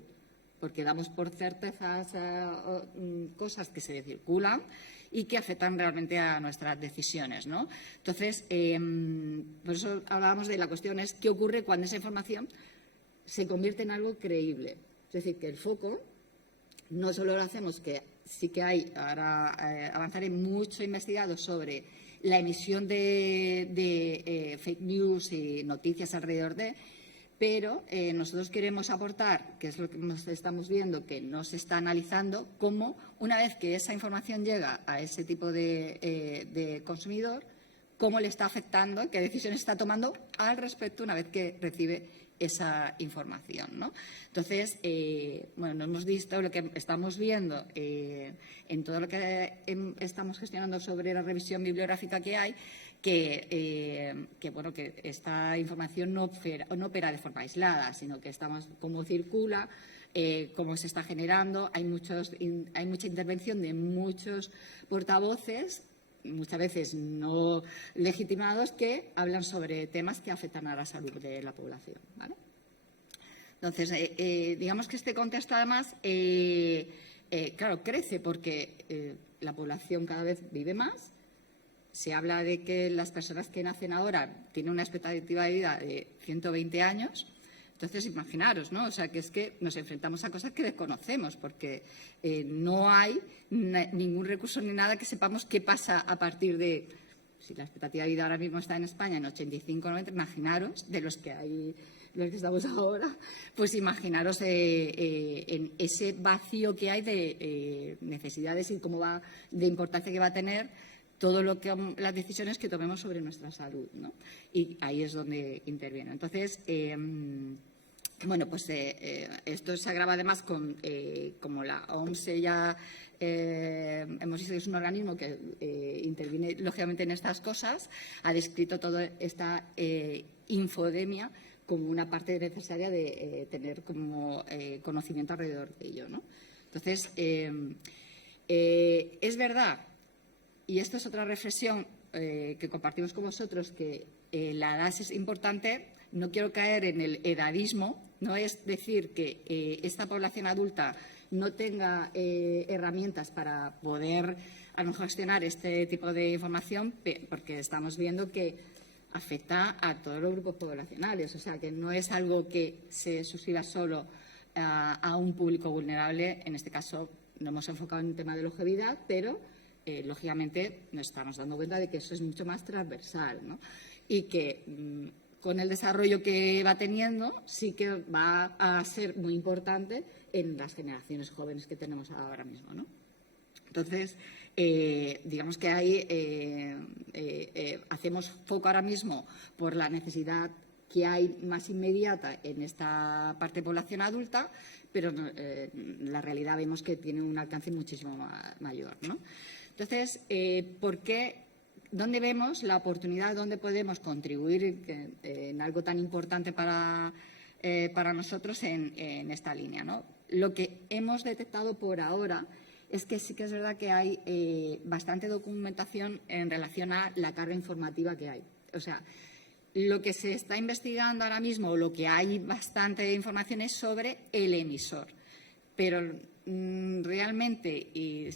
porque damos por certezas cosas que se circulan y que afectan realmente a nuestras decisiones, ¿no? Entonces, por eso hablábamos de la cuestión es qué ocurre cuando esa información se convierte en algo creíble. Es decir, que el foco no solo lo hacemos, que sí que hay, ahora avanzaré mucho investigado sobre la emisión de fake news y noticias alrededor de, pero nosotros queremos aportar, que es lo que estamos viendo, que no se está analizando, cómo una vez que esa información llega a ese tipo de consumidor, cómo le está afectando, qué decisiones está tomando al respecto una vez que recibe esa información, ¿no? Entonces, nos hemos visto lo que estamos viendo en todo lo que estamos gestionando sobre la revisión bibliográfica que hay, que esta información no opera de forma aislada, sino que estamos cómo circula, cómo se está generando. Hay mucha intervención de muchos portavoces, muchas veces no legitimados, que hablan sobre temas que afectan a la salud de la población, ¿vale? Entonces, digamos que este contexto, además, claro, crece porque la población cada vez vive más. Se habla de que las personas que nacen ahora tienen una expectativa de vida de 120 años. Entonces, imaginaros, ¿no? O sea, que es que nos enfrentamos a cosas que desconocemos, porque no hay ningún recurso ni nada que sepamos qué pasa a partir de... Si la expectativa de vida ahora mismo está en España en 85, 90, imaginaros de los que hay los que estamos ahora, pues imaginaros en ese vacío que hay de necesidades y cómo va, de importancia que va a tener todo lo que las decisiones que tomemos sobre nuestra salud, ¿no? Y ahí es donde interviene. Entonces, bueno, pues esto se agrava además con, como la OMS ya hemos visto que es un organismo que interviene lógicamente en estas cosas, ha descrito toda esta infodemia como una parte necesaria de tener como conocimiento alrededor de ello, ¿no? Entonces, es verdad, y esto es otra reflexión que compartimos con vosotros, que la edad es importante. No quiero caer en el edadismo, no es decir que esta población adulta no tenga herramientas para poder a lo mejor gestionar este tipo de información, porque estamos viendo que afecta a todos los grupos poblacionales, o sea que no es algo que se suscriba solo a un público vulnerable. En este caso no hemos enfocado en el tema de longevidad, pero lógicamente nos estamos dando cuenta de que eso es mucho más transversal, ¿no? Y que con el desarrollo que va teniendo sí que va a ser muy importante en las generaciones jóvenes que tenemos ahora mismo, ¿no? Entonces, digamos que ahí hacemos foco ahora mismo por la necesidad que hay más inmediata en esta parte de población adulta, pero la realidad vemos que tiene un alcance muchísimo mayor, ¿no? Entonces, ¿por qué? ¿Dónde vemos la oportunidad, dónde podemos contribuir en algo tan importante para nosotros en esta línea, ¿no? Lo que hemos detectado por ahora es que sí que es verdad que hay bastante documentación en relación a la carga informativa que hay. O sea, lo que se está investigando ahora mismo, o lo que hay bastante información es sobre el emisor. Pero realmente, y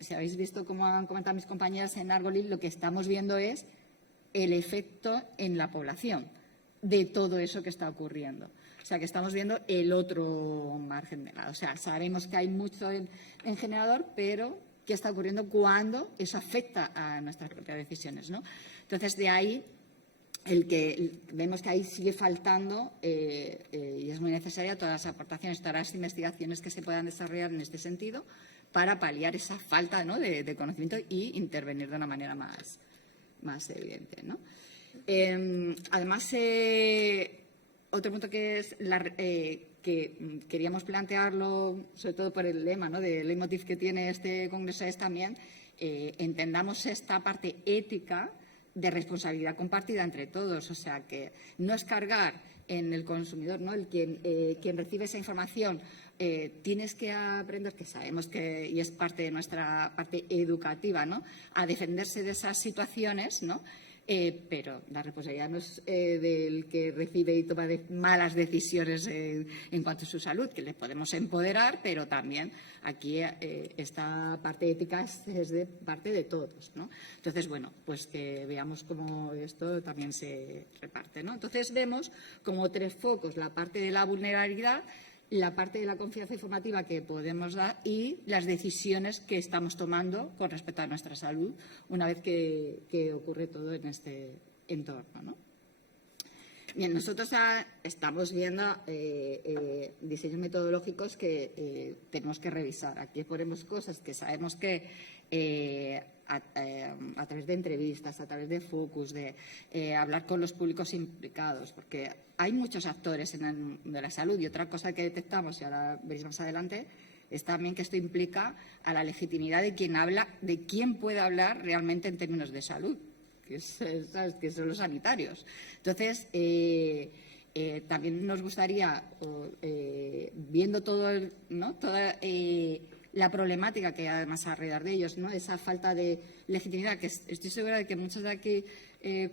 si habéis visto como han comentado mis compañeras en Argolid, lo que estamos viendo es el efecto en la población de todo eso que está ocurriendo. O sea, que estamos viendo el otro margen de lado. O sea, sabemos que hay mucho en generador, pero ¿qué está ocurriendo cuando eso afecta a nuestras propias decisiones, ¿no? Entonces, de ahí el que vemos que ahí sigue faltando y es muy necesaria todas las aportaciones, todas las investigaciones que se puedan desarrollar en este sentido para paliar esa falta, ¿no?, de conocimiento y intervenir de una manera más evidente, ¿no? Además, otro punto que es que queríamos plantearlo, sobre todo por el lema, ¿no?, del leitmotiv que tiene este congreso, es también entendamos esta parte ética de responsabilidad compartida entre todos, o sea, que no es cargar en el consumidor, ¿no?, quien recibe esa información. Tienes que aprender, que sabemos que, y es parte de nuestra parte educativa, ¿no?, a defenderse de esas situaciones, ¿no? Pero la responsabilidad no es del que recibe y toma malas decisiones en cuanto a su salud, que le podemos empoderar, pero también aquí esta parte ética es de parte de todos, ¿no? Entonces, bueno, pues que veamos cómo esto también se reparte, ¿no? Entonces vemos como tres focos: la parte de la vulnerabilidad, la parte de la confianza informativa que podemos dar y las decisiones que estamos tomando con respecto a nuestra salud una vez que ocurre todo en este entorno, ¿no? Bien, nosotros estamos viendo diseños metodológicos que tenemos que revisar. Aquí ponemos cosas que sabemos que a través de entrevistas, a través de focus, de hablar con los públicos implicados, porque hay muchos actores en el mundo de la salud. Y otra cosa que detectamos, y ahora veréis más adelante, es también que esto implica a la legitimidad de quien habla, de quién puede hablar realmente en términos de salud, que son los sanitarios. Entonces, también nos gustaría, viendo toda la problemática que hay además alrededor de ellos, ¿no?, esa falta de legitimidad, que estoy segura de que muchos de aquí,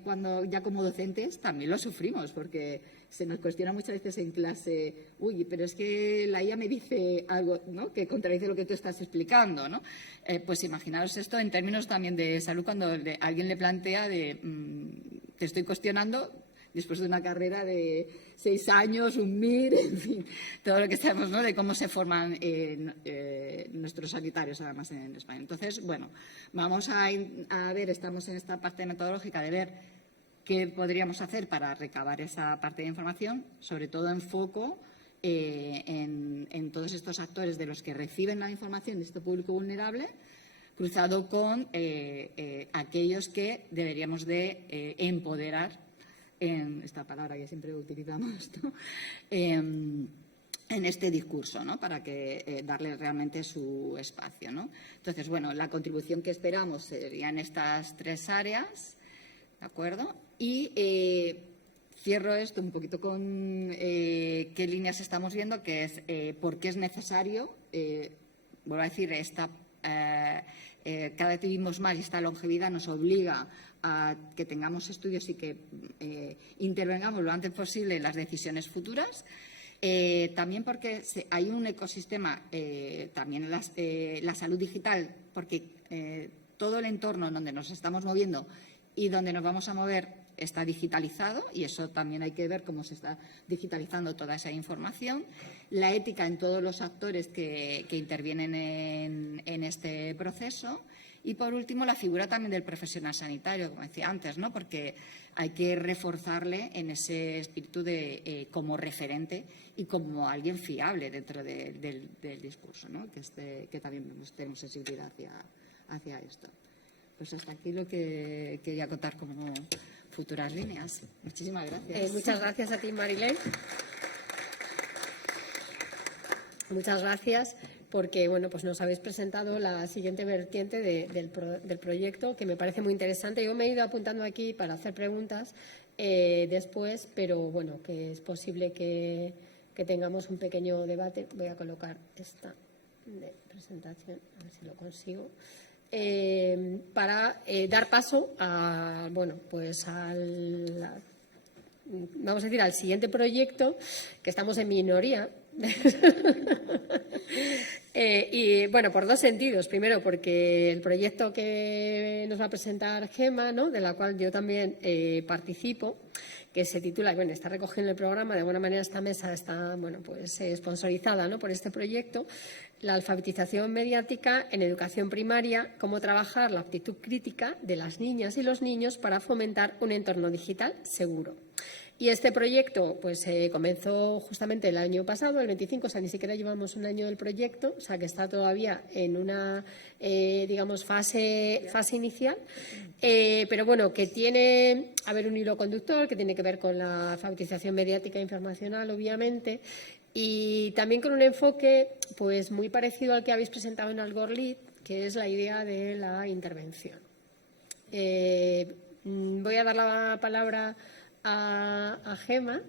cuando ya como docentes, también lo sufrimos, porque se nos cuestiona muchas veces en clase: uy, pero es que la IA me dice algo, ¿no?, que contradice lo que tú estás explicando, ¿no? Pues imaginaos esto en términos también de salud, cuando alguien le plantea te estoy cuestionando después de una carrera de 6 años, un MIR, en fin, todo lo que sabemos, ¿no?, de cómo se forman nuestros sanitarios, además, en España. Entonces, bueno, vamos a ver, estamos en esta parte metodológica de ver ¿Qué podríamos hacer para recabar esa parte de información? Sobre todo en foco en todos estos actores de los que reciben la información de este público vulnerable, cruzado con aquellos que deberíamos de empoderar, esta palabra que siempre utilizamos, ¿no? En este discurso, ¿no? Para que darle realmente su espacio, ¿no? Entonces, bueno, la contribución que esperamos sería en estas 3 áreas, ¿de acuerdo? Y cierro esto un poquito con qué líneas estamos viendo, que es por qué es necesario, vuelvo a decir, cada vez vivimos más y esta longevidad nos obliga a que tengamos estudios y que intervengamos lo antes posible en las decisiones futuras. También porque hay un ecosistema, también la salud digital, porque todo el entorno en donde nos estamos moviendo y donde nos vamos a mover está digitalizado, y eso también hay que ver cómo se está digitalizando toda esa información. La ética en todos los actores que intervienen en este proceso. Y, por último, la figura también del profesional sanitario, como decía antes, ¿no? Porque hay que reforzarle en ese espíritu de como referente y como alguien fiable dentro del discurso, ¿no? Que también tenemos sensibilidad hacia esto. Pues hasta aquí lo que quería contar como futuras líneas. Muchísimas gracias. Muchas gracias a ti, Marilén. Muchas gracias porque bueno, pues nos habéis presentado la siguiente vertiente del proyecto, que me parece muy interesante. Yo me he ido apuntando aquí para hacer preguntas después, pero bueno, que es posible que tengamos un pequeño debate. Voy a colocar esta de presentación, a ver si lo consigo. Para dar paso a, bueno, pues vamos a decir, al siguiente proyecto, que estamos en minoría. Y bueno, por 2 sentidos. Primero, porque el proyecto que nos va a presentar Gemma, ¿no?, de la cual yo también participo, que se titula, bueno, está recogido en el programa, de alguna manera esta mesa está, bueno, pues sponsorizada, ¿no?, por este proyecto, la alfabetización mediática en educación primaria, cómo trabajar la aptitud crítica de las niñas y los niños para fomentar un entorno digital seguro. Y este proyecto pues comenzó justamente el año pasado, el 25, o sea, ni siquiera llevamos un año del proyecto, o sea, que está todavía en una, digamos, fase inicial, pero bueno, que tiene, a ver, un hilo conductor que tiene que ver con la alfabetización mediática e informacional, obviamente, y también con un enfoque pues muy parecido al que habéis presentado en Algorlit, que es la idea de la intervención. Voy a dar la palabra a Gemma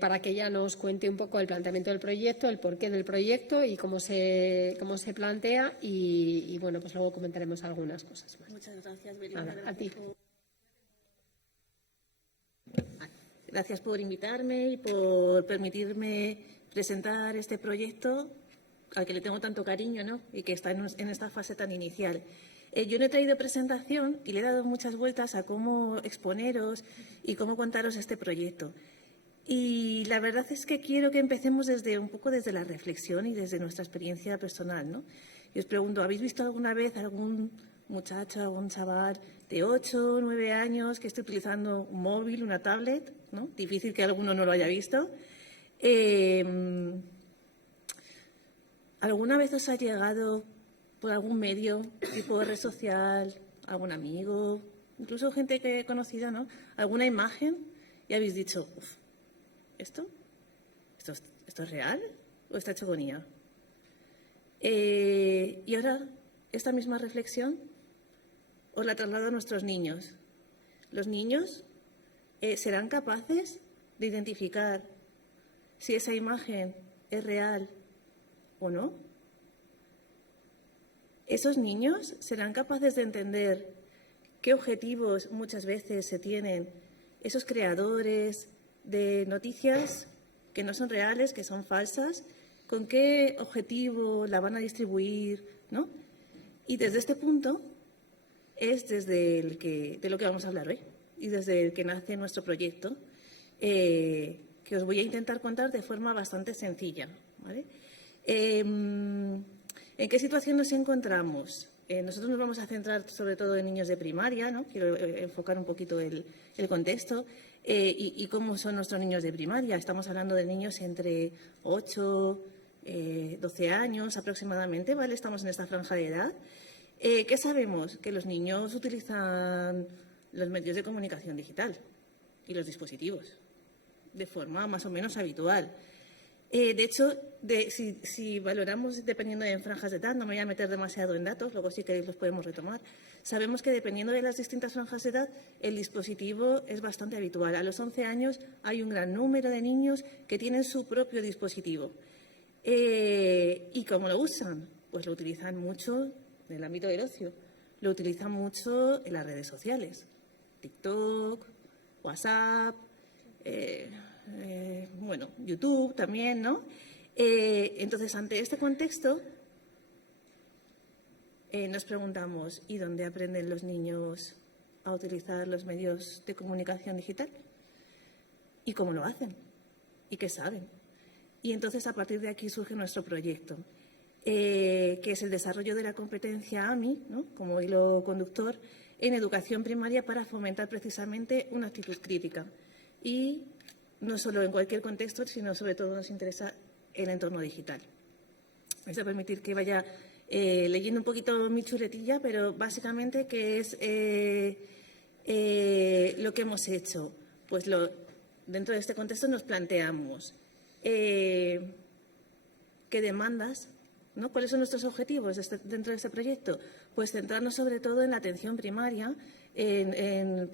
para que ella nos cuente un poco el planteamiento del proyecto, el porqué del proyecto y cómo se plantea y bueno, pues luego comentaremos algunas cosas más. Muchas gracias, Belinda. Nada, a ti. Gracias por invitarme y por permitirme presentar este proyecto al que le tengo tanto cariño, ¿no?, y que está en esta fase tan inicial. Yo no he traído presentación y le he dado muchas vueltas a cómo exponeros y cómo contaros este proyecto. Y la verdad es que quiero que empecemos un poco desde la reflexión y desde nuestra experiencia personal, ¿no? Y os pregunto, ¿habéis visto alguna vez algún muchacho, algún chaval de 8 o 9 años que esté utilizando un móvil, una tablet, ¿no? Difícil que alguno no lo haya visto. ¿Alguna vez os ha llegado por algún medio, tipo de red social, algún amigo, incluso gente que he conocido, ¿no?, alguna imagen y habéis dicho, uf, ¿esto es real o está hecho con IA? Y ahora, esta misma reflexión os la traslado a nuestros niños. Los niños serán capaces de identificar si esa imagen es real o no. Esos niños serán capaces de entender qué objetivos muchas veces se tienen esos creadores de noticias que no son reales, que son falsas, con qué objetivo la van a distribuir, ¿no? Y desde este punto es de lo que vamos a hablar hoy y desde el que nace nuestro proyecto, que os voy a intentar contar de forma bastante sencilla, ¿vale? ¿En qué situación nos encontramos? nosotros nos vamos a centrar sobre todo en niños de primaria, ¿no? Quiero enfocar un poquito el contexto y cómo son nuestros niños de primaria. Estamos hablando de niños entre 8, 12 años aproximadamente, ¿vale? Estamos en esta franja de edad. ¿Qué sabemos? Que los niños utilizan los medios de comunicación digital y los dispositivos de forma más o menos habitual. De hecho, si valoramos dependiendo de franjas de edad, no me voy a meter demasiado en datos, luego si queréis los podemos retomar, sabemos que dependiendo de las distintas franjas de edad, el dispositivo es bastante habitual. A los 11 años hay un gran número de niños que tienen su propio dispositivo. ¿Y cómo lo usan? Pues lo utilizan mucho en el ámbito del ocio, lo utilizan mucho en las redes sociales, TikTok, WhatsApp, bueno, YouTube también, ¿no? Entonces, ante este contexto, nos preguntamos, ¿y dónde aprenden los niños a utilizar los medios de comunicación digital? ¿Y cómo lo hacen? ¿Y qué saben? Y entonces, a partir de aquí surge nuestro proyecto, que es el desarrollo de la competencia AMI, ¿no? Como hilo conductor, en educación primaria para fomentar precisamente una actitud crítica. Y no solo en cualquier contexto, sino sobre todo nos interesa el entorno digital. Vais a permitir que vaya leyendo un poquito mi chuletilla, pero básicamente, ¿qué es lo que hemos hecho? Pues dentro de este contexto nos planteamos qué demandas, ¿no? ¿Cuáles son nuestros objetivos dentro de este proyecto? Pues centrarnos sobre todo en la atención primaria, en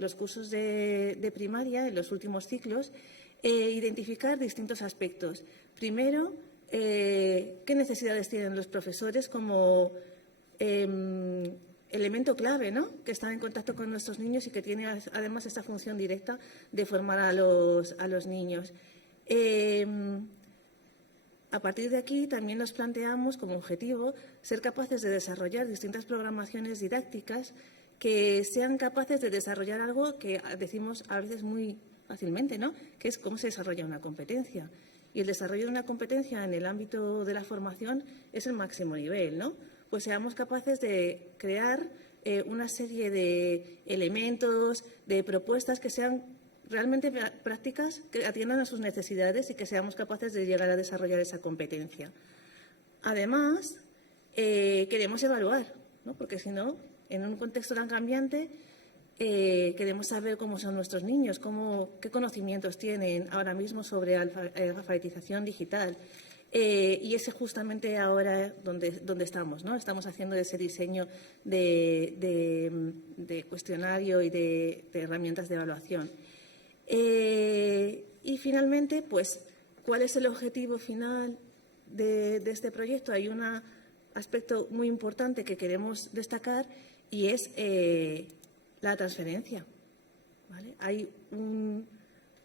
los cursos de primaria, en los últimos ciclos, identificar distintos aspectos. Primero, qué necesidades tienen los profesores como elemento clave, ¿no? Que están en contacto con nuestros niños y que tiene además esta función directa de formar a los niños. A partir de aquí también nos planteamos como objetivo ser capaces de desarrollar distintas programaciones didácticas que sean capaces de desarrollar algo que decimos a veces muy fácilmente, ¿no? Que es cómo se desarrolla una competencia. Y el desarrollo de una competencia en el ámbito de la formación es el máximo nivel, ¿no? Pues seamos capaces de crear una serie de elementos, de propuestas que sean realmente prácticas, que atiendan a sus necesidades y que seamos capaces de llegar a desarrollar esa competencia. Además, queremos evaluar, ¿no? Porque si no, en un contexto tan cambiante, queremos saber cómo son nuestros niños, qué conocimientos tienen ahora mismo sobre alfabetización digital. Y es justamente ahora donde estamos, ¿no? Estamos haciendo ese diseño de cuestionario y de herramientas de evaluación. Y finalmente, pues, ¿cuál es el objetivo final de este proyecto? Hay un aspecto muy importante que queremos destacar y es la transferencia, ¿vale? Hay un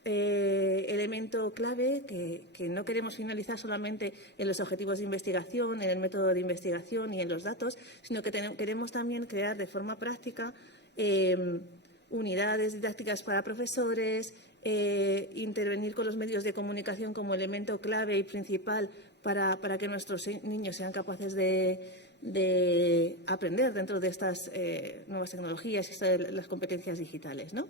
elemento clave que no queremos finalizar solamente en los objetivos de investigación, en el método de investigación y en los datos, sino que queremos también crear de forma práctica unidades didácticas para profesores, intervenir con los medios de comunicación como elemento clave y principal para que nuestros niños sean capaces de aprender dentro de estas nuevas tecnologías y las competencias digitales, ¿no?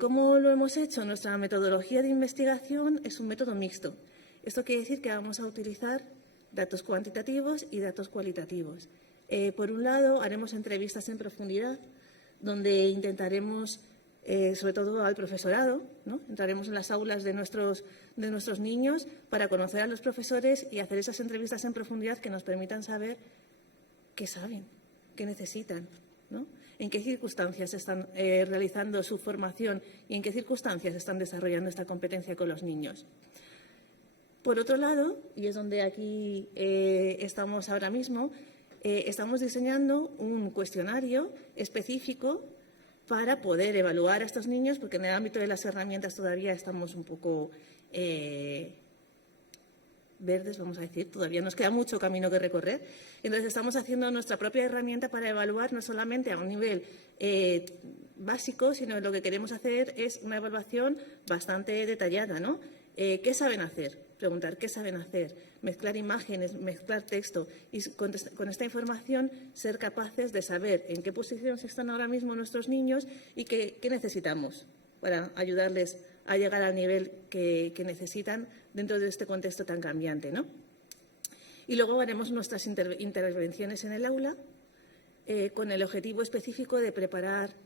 ¿Cómo lo hemos hecho? Nuestra metodología de investigación es un método mixto. Esto quiere decir que vamos a utilizar datos cuantitativos y datos cualitativos. Por un lado, haremos entrevistas en profundidad, donde intentaremos, sobre todo al profesorado, ¿no? Entraremos en las aulas de nuestros niños para conocer a los profesores y hacer esas entrevistas en profundidad que nos permitan saber qué saben, qué necesitan, ¿no? En qué circunstancias están realizando su formación y en qué circunstancias están desarrollando esta competencia con los niños. Por otro lado, y es donde aquí estamos ahora mismo, estamos diseñando un cuestionario específico para poder evaluar a estos niños, porque en el ámbito de las herramientas todavía estamos un poco verdes, vamos a decir, todavía nos queda mucho camino que recorrer. Entonces, estamos haciendo nuestra propia herramienta para evaluar no solamente a un nivel básico, sino lo que queremos hacer es una evaluación bastante detallada, ¿no? ¿Qué saben hacer? preguntar qué saben hacer, mezclar imágenes, mezclar texto y con esta información ser capaces de saber en qué posición están ahora mismo nuestros niños y qué necesitamos para ayudarles a llegar al nivel que necesitan dentro de este contexto tan cambiante, ¿no? Y luego haremos nuestras intervenciones en el aula con el objetivo específico de preparar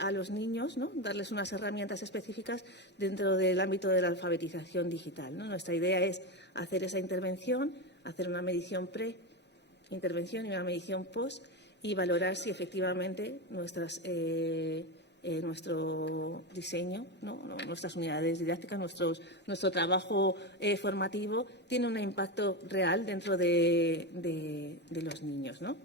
a los niños, ¿no? Darles unas herramientas específicas dentro del ámbito de la alfabetización digital, ¿no? Nuestra idea es hacer esa intervención, hacer una medición pre-intervención y una medición post y valorar si efectivamente nuestro diseño, ¿no? Nuestras unidades didácticas, nuestro trabajo formativo tiene un impacto real dentro de los niños, ¿no?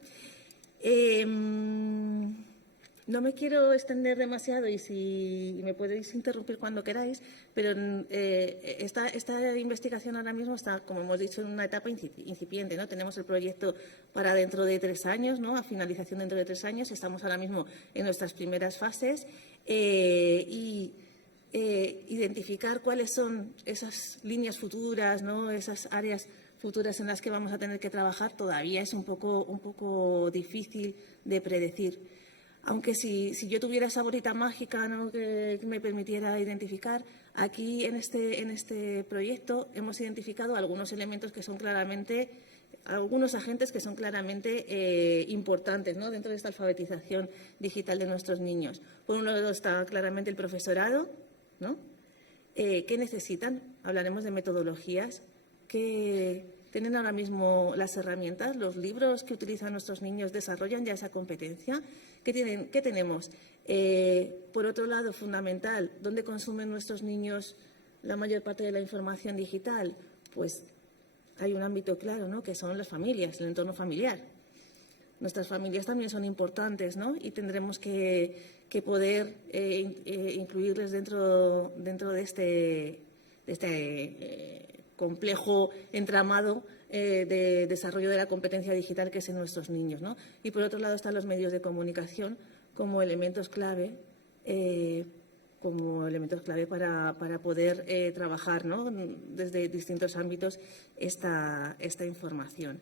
No me quiero extender demasiado y si me podéis interrumpir cuando queráis, pero esta investigación ahora mismo está, como hemos dicho, en una etapa incipiente, ¿no? Tenemos el proyecto para dentro de 3 años, ¿no? A finalización dentro de 3 años. Estamos ahora mismo en nuestras primeras fases y identificar cuáles son esas líneas futuras, ¿no? Esas áreas futuras en las que vamos a tener que trabajar todavía es un poco difícil de predecir. Aunque si yo tuviera esa bolita mágica, ¿no? que me permitiera identificar, aquí en este proyecto hemos identificado algunos elementos que son claramente, algunos agentes que son claramente importantes, ¿no? Dentro de esta alfabetización digital de nuestros niños. Por un lado está claramente el profesorado, ¿no? ¿Qué necesitan? Hablaremos de metodologías. ¿Qué tienen ahora mismo las herramientas? Los libros que utilizan nuestros niños desarrollan ya esa competencia. ¿Qué tenemos? Por otro lado, fundamental, ¿dónde consumen nuestros niños la mayor parte de la información digital? Pues hay un ámbito claro, ¿no? Que son las familias, el entorno familiar. Nuestras familias también son importantes, ¿no? Y tendremos que poder incluirles dentro de este complejo entramado de desarrollo de la competencia digital que es en nuestros niños, ¿no? Y por otro lado están los medios de comunicación como elementos clave para poder trabajar, ¿no? Desde distintos ámbitos esta información.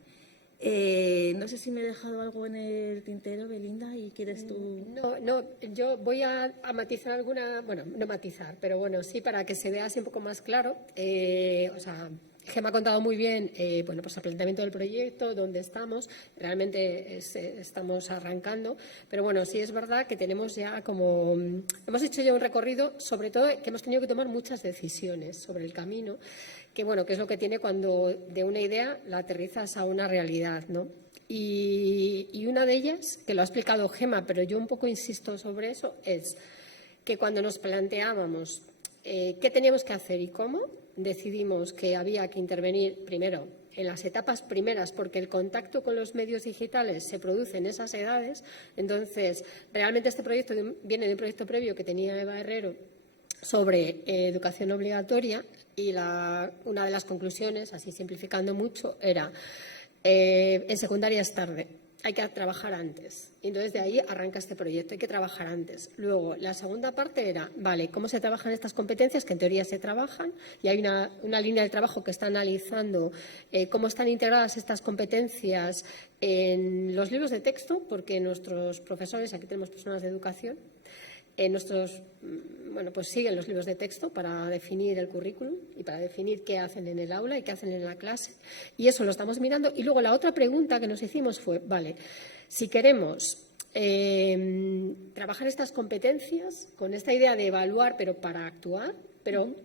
No sé si me he dejado algo en el tintero, Belinda, y quieres tú. No, yo voy a matizar alguna, bueno, no matizar, pero bueno, sí para que se vea así un poco más claro. Gemma ha contado muy bien pues el planteamiento del proyecto, dónde estamos, realmente estamos arrancando, pero bueno, sí es verdad que tenemos ya hemos hecho ya un recorrido, sobre todo que hemos tenido que tomar muchas decisiones sobre el camino, que bueno, que es lo que tiene cuando de una idea la aterrizas a una realidad, ¿no? Y una de ellas, que lo ha explicado Gemma, pero yo un poco insisto sobre eso, es que cuando nos planteábamos qué teníamos que hacer y cómo, decidimos que había que intervenir primero en las etapas primeras porque el contacto con los medios digitales se produce en esas edades. Entonces, realmente este proyecto viene de un proyecto previo que tenía Eva Herrero sobre educación obligatoria y una de las conclusiones, así simplificando mucho, era en secundaria es tarde. Hay que trabajar antes. Y entonces de ahí arranca este proyecto, hay que trabajar antes. Luego, la segunda parte era, vale, ¿cómo se trabajan estas competencias? Que en teoría se trabajan y hay una línea de trabajo que está analizando cómo están integradas estas competencias en los libros de texto, porque nuestros profesores, aquí tenemos personas de educación, pues siguen los libros de texto para definir el currículum y para definir qué hacen en el aula y qué hacen en la clase. Y eso lo estamos mirando. Y luego la otra pregunta que nos hicimos fue, vale, si queremos trabajar estas competencias con esta idea de evaluar, pero para actuar, pero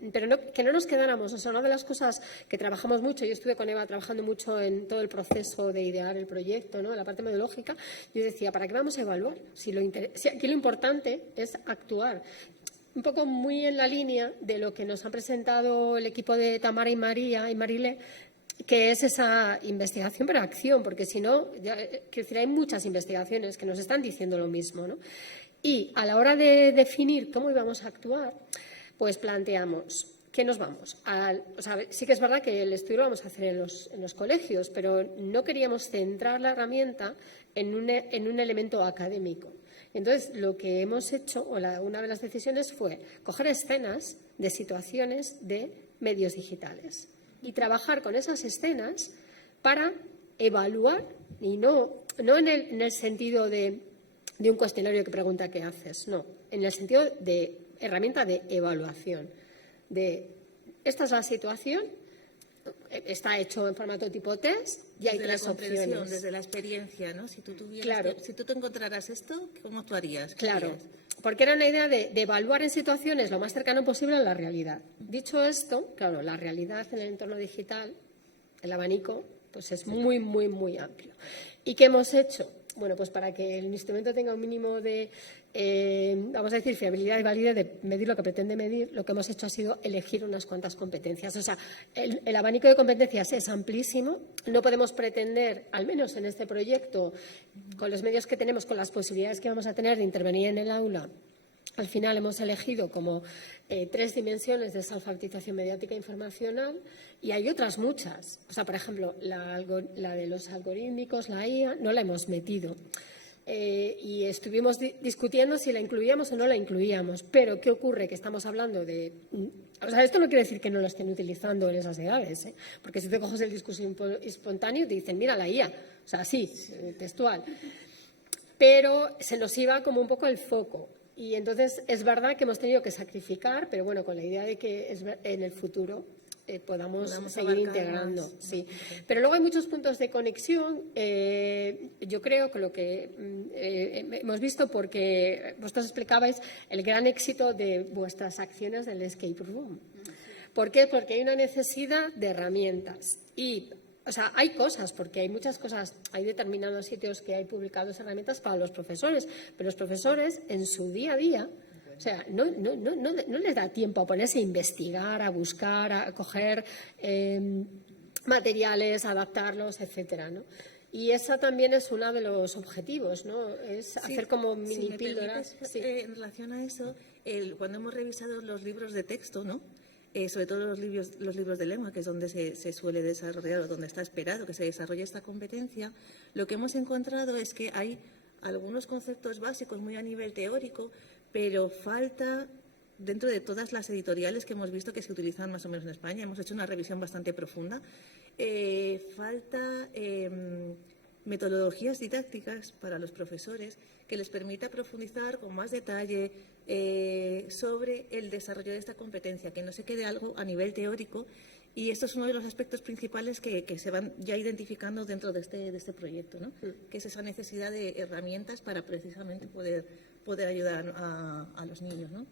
que no nos quedáramos. O sea, una de las cosas que trabajamos mucho, yo estuve con Eva trabajando mucho en todo el proceso de idear el proyecto, ¿no? La parte metodológica, yo decía, ¿para qué vamos a evaluar? Si aquí lo importante es actuar. Un poco muy en la línea de lo que nos han presentado el equipo de Tamara y Marilé, que es esa investigación pero acción, porque si no, quiero decir, hay muchas investigaciones que nos están diciendo lo mismo, ¿no? Y a la hora de definir cómo íbamos a actuar, pues planteamos, ¿qué nos vamos? Sí que es verdad que el estudio lo vamos a hacer en los colegios, pero no queríamos centrar la herramienta en un elemento académico. Entonces, lo que hemos hecho, una de las decisiones fue coger escenas de situaciones de medios digitales. y trabajar con esas escenas para evaluar, y no en el sentido de un cuestionario que pregunta qué haces, no, en el sentido de herramienta de evaluación, de esta es la situación, está hecho en formato tipo test y hay Desde tres la comprensión, opciones. desde la experiencia, ¿no? Si tú tuvieras Claro. si tú te encontraras esto, ¿cómo actuarías? ¿Qué Claro, harías? porque era una idea de evaluar en situaciones lo más cercano posible a la realidad. Dicho esto, claro, la realidad en el entorno digital, el abanico, pues es muy, muy, muy amplio. ¿Y qué hemos hecho? Bueno, pues para que el instrumento tenga un mínimo de, vamos a decir, fiabilidad y validez de medir lo que pretende medir, lo que hemos hecho ha sido elegir unas cuantas competencias. O sea, el abanico de competencias es amplísimo. No podemos pretender, al menos en este proyecto, con los medios que tenemos, con las posibilidades que vamos a tener de intervenir en el aula, al final hemos elegido como 3 dimensiones de esa alfabetización mediática e informacional y hay otras muchas. O sea, por ejemplo, la de los algorítmicos, la IA, no la hemos metido. Y estuvimos discutiendo si la incluíamos o no la incluíamos. Pero, ¿qué ocurre? Que estamos hablando de... O sea, esto no quiere decir que no lo estén utilizando en esas edades, ¿eh? Porque si te coges el discurso espontáneo te dicen, mira la IA. O sea, sí, textual. Pero se nos iba como un poco el foco. Y entonces es verdad que hemos tenido que sacrificar, pero bueno, con la idea de que en el futuro podamos seguir integrando. Más. Sí. Pero luego hay muchos puntos de conexión. Yo creo que lo que hemos visto, porque vosotros explicabais el gran éxito de vuestras acciones del escape room. ¿Por qué? Porque hay una necesidad de herramientas. O sea, hay cosas, porque hay muchas cosas, hay determinados sitios que hay publicados herramientas para los profesores, pero los profesores en su día a día, o sea, no les da tiempo a ponerse a investigar, a buscar, a coger materiales, a adaptarlos, etcétera, ¿no? Y esa también es uno de los objetivos, ¿no? Es hacer como Si mini me píldoras. permites, Sí. en relación a eso, cuando hemos revisado los libros de texto, ¿no? Sobre todo los libros de lengua, que es donde se suele desarrollar o donde está esperado que se desarrolle esta competencia, lo que hemos encontrado es que hay algunos conceptos básicos muy a nivel teórico, pero falta, dentro de todas las editoriales que hemos visto que se utilizan más o menos en España, hemos hecho una revisión bastante profunda, falta metodologías didácticas para los profesores que les permita profundizar con más detalle sobre el desarrollo de esta competencia, que no se quede algo a nivel teórico. Y esto es uno de los aspectos principales que se van ya identificando dentro de este proyecto, ¿no? Que es esa necesidad de herramientas para precisamente poder ayudar a los niños, ¿no?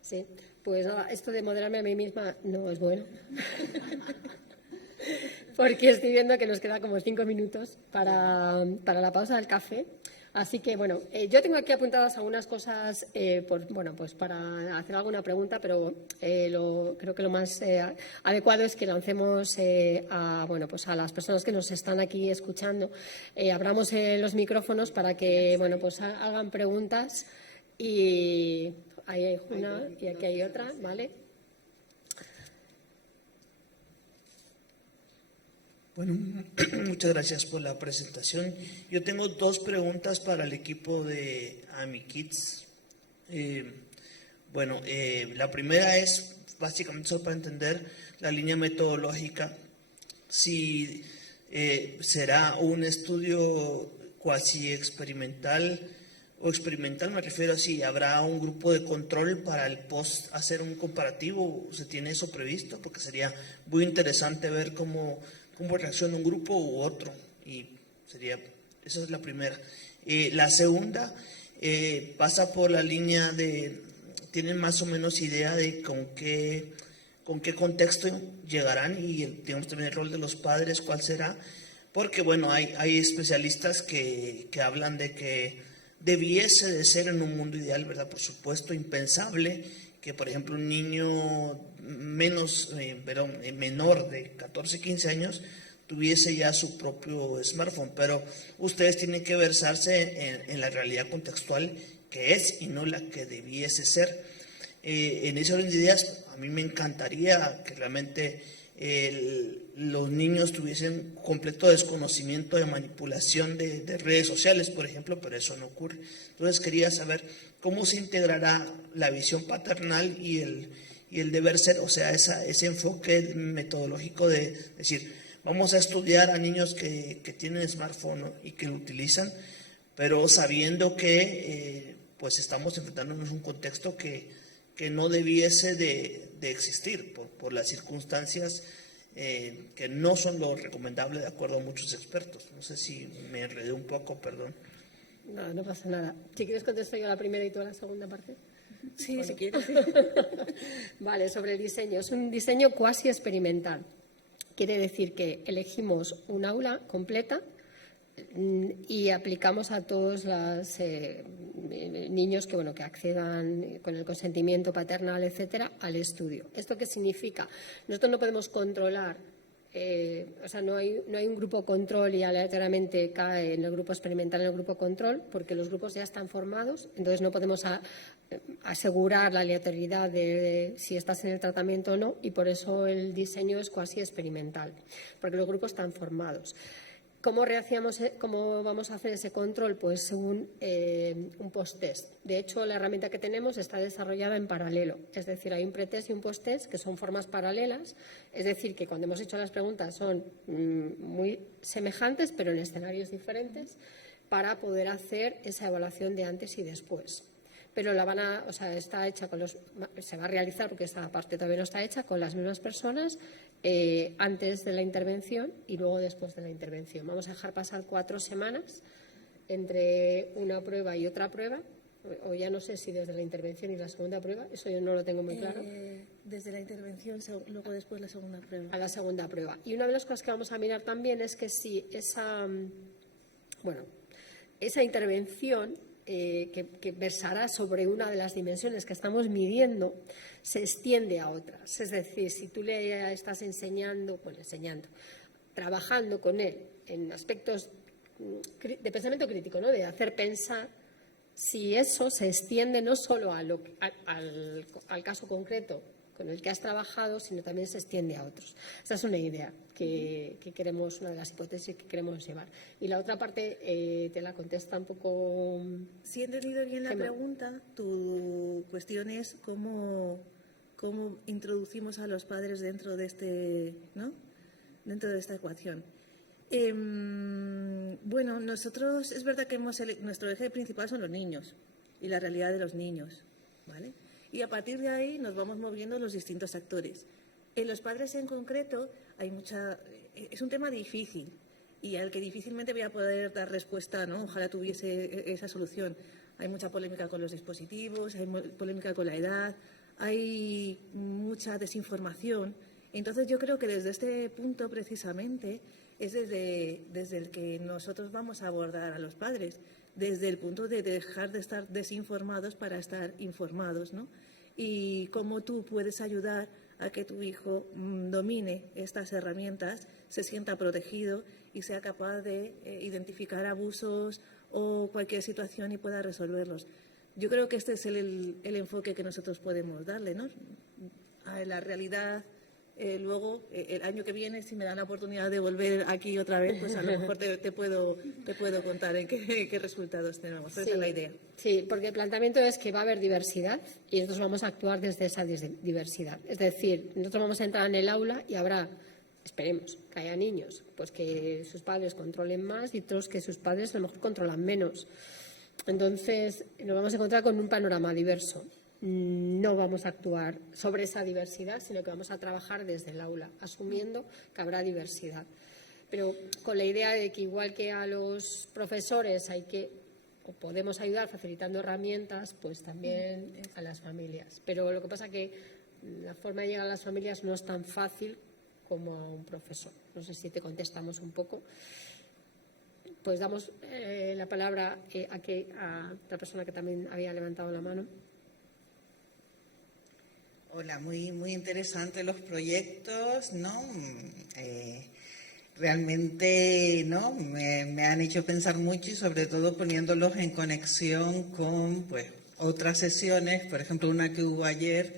Sí, pues nada, esto de moderarme a mí misma no es bueno. Porque estoy viendo que nos queda como 5 minutos para la pausa del café. Así que, bueno, yo tengo aquí apuntadas algunas cosas, pues para hacer alguna pregunta, pero creo que lo más adecuado es que lancemos a las personas que nos están aquí escuchando, abramos los micrófonos para que, pues hagan preguntas. Y ahí hay una y aquí hay otra, ¿vale? Bueno, muchas gracias por la presentación. Yo tengo 2 preguntas para el equipo de AmiKids. La primera es básicamente solo para entender la línea metodológica. Si será un estudio cuasi experimental o experimental, me refiero a si habrá un grupo de control para el post hacer un comparativo, ¿se tiene eso previsto? Porque sería muy interesante ver cómo reacciona un grupo u otro, y esa es la primera. La segunda pasa por la línea de, ¿tienen más o menos idea de con qué contexto llegarán? Y digamos también el rol de los padres, ¿cuál será? Porque bueno, hay especialistas que hablan de que debiese de ser en un mundo ideal, ¿verdad? Por supuesto, impensable que, por ejemplo, un niño menor de 14, 15 años tuviese ya su propio smartphone, pero ustedes tienen que versarse en la realidad contextual que es y no la que debiese ser. En ese orden de ideas, a mí me encantaría que realmente los niños tuviesen completo desconocimiento de manipulación de redes sociales, por ejemplo, pero eso no ocurre. Entonces quería saber cómo se integrará la visión paternal y y el deber ser, o sea, ese enfoque metodológico de decir, vamos a estudiar a niños que tienen smartphone, ¿no? Y que lo utilizan, pero sabiendo que pues estamos enfrentándonos a un contexto que no debiese de existir por las circunstancias que no son lo recomendable de acuerdo a muchos expertos. No sé si me enredé un poco, perdón. No, no pasa nada. Si quieres contesto yo la primera y tú a la segunda parte. Sí, si quieres. Vale, sobre el diseño. Es un diseño cuasi experimental. Quiere decir que elegimos un aula completa y aplicamos a todos los niños que, que accedan con el consentimiento paternal, etcétera, al estudio. ¿Esto qué significa? Nosotros no podemos controlar, o sea, no hay un grupo control y aleatoriamente cae en el grupo experimental, en el grupo control, porque los grupos ya están formados, entonces no podemos asegurar la aleatoriedad de si estás en el tratamiento o no, y por eso el diseño es cuasi experimental, porque los grupos están formados. ¿Cómo vamos a hacer ese control? Pues según un post-test. De hecho, la herramienta que tenemos está desarrollada en paralelo. Es decir, hay un pretest y un post-test que son formas paralelas. Es decir, que cuando hemos hecho las preguntas son muy semejantes, pero en escenarios diferentes, para poder hacer esa evaluación de antes y después. Pero está hecha se va a realizar, porque esta parte todavía no está hecha, con las mismas personas antes de la intervención y luego después de la intervención. Vamos a dejar pasar 4 semanas entre una prueba y otra prueba, o ya no sé si desde la intervención y la segunda prueba, eso yo no lo tengo muy claro. Desde la intervención, luego después la segunda prueba. A la segunda prueba. Y una de las cosas que vamos a mirar también es que si esa intervención que versará sobre una de las dimensiones que estamos midiendo se extiende a otras. Es decir, si tú le estás trabajando con él en aspectos de pensamiento crítico, ¿no? De hacer pensar, si eso se extiende no solo al caso concreto con el que has trabajado, sino también se extiende a otros. Esa es una idea que queremos, una de las hipótesis que queremos llevar. Y la otra parte te la contesta un poco. Si he entendido bien la pregunta, tu cuestión es cómo introducimos a los padres dentro de dentro de esta ecuación. Bueno, nosotros es verdad que nuestro eje principal son los niños y la realidad de los niños, ¿vale? Y a partir de ahí nos vamos moviendo los distintos actores. En los padres en concreto es un tema difícil y al que difícilmente voy a poder dar respuesta, ¿no? Ojalá tuviese esa solución. Hay mucha polémica con los dispositivos, hay polémica con la edad, hay mucha desinformación. Entonces yo creo que desde este punto precisamente es desde el que nosotros vamos a abordar a los padres, desde el punto de dejar de estar desinformados para estar informados, ¿no? Y cómo tú puedes ayudar a que tu hijo domine estas herramientas, se sienta protegido y sea capaz de identificar abusos o cualquier situación y pueda resolverlos. Yo creo que este es el enfoque que nosotros podemos darle, ¿no? A la realidad. Luego, el año que viene, si me dan la oportunidad de volver aquí otra vez, pues a lo mejor te puedo contar en qué resultados tenemos. Esa es la idea. Sí, porque el planteamiento es que va a haber diversidad y nosotros vamos a actuar desde esa diversidad. Es decir, nosotros vamos a entrar en el aula y habrá, esperemos, que haya niños pues que sus padres controlen más y otros que sus padres a lo mejor controlan menos. Entonces, nos vamos a encontrar con un panorama diverso. No vamos a actuar sobre esa diversidad, sino que vamos a trabajar desde el aula, asumiendo que habrá diversidad. Pero con la idea de que igual que a los profesores podemos ayudar facilitando herramientas, pues también a las familias. Pero lo que pasa es que la forma de llegar a las familias no es tan fácil como a un profesor. No sé si te contestamos un poco. Pues damos la palabra a la persona que también había levantado la mano. Hola, muy interesantes los proyectos, ¿no? Realmente, ¿no? Me han hecho pensar mucho y sobre todo poniéndolos en conexión con, pues, otras sesiones, por ejemplo, una que hubo ayer,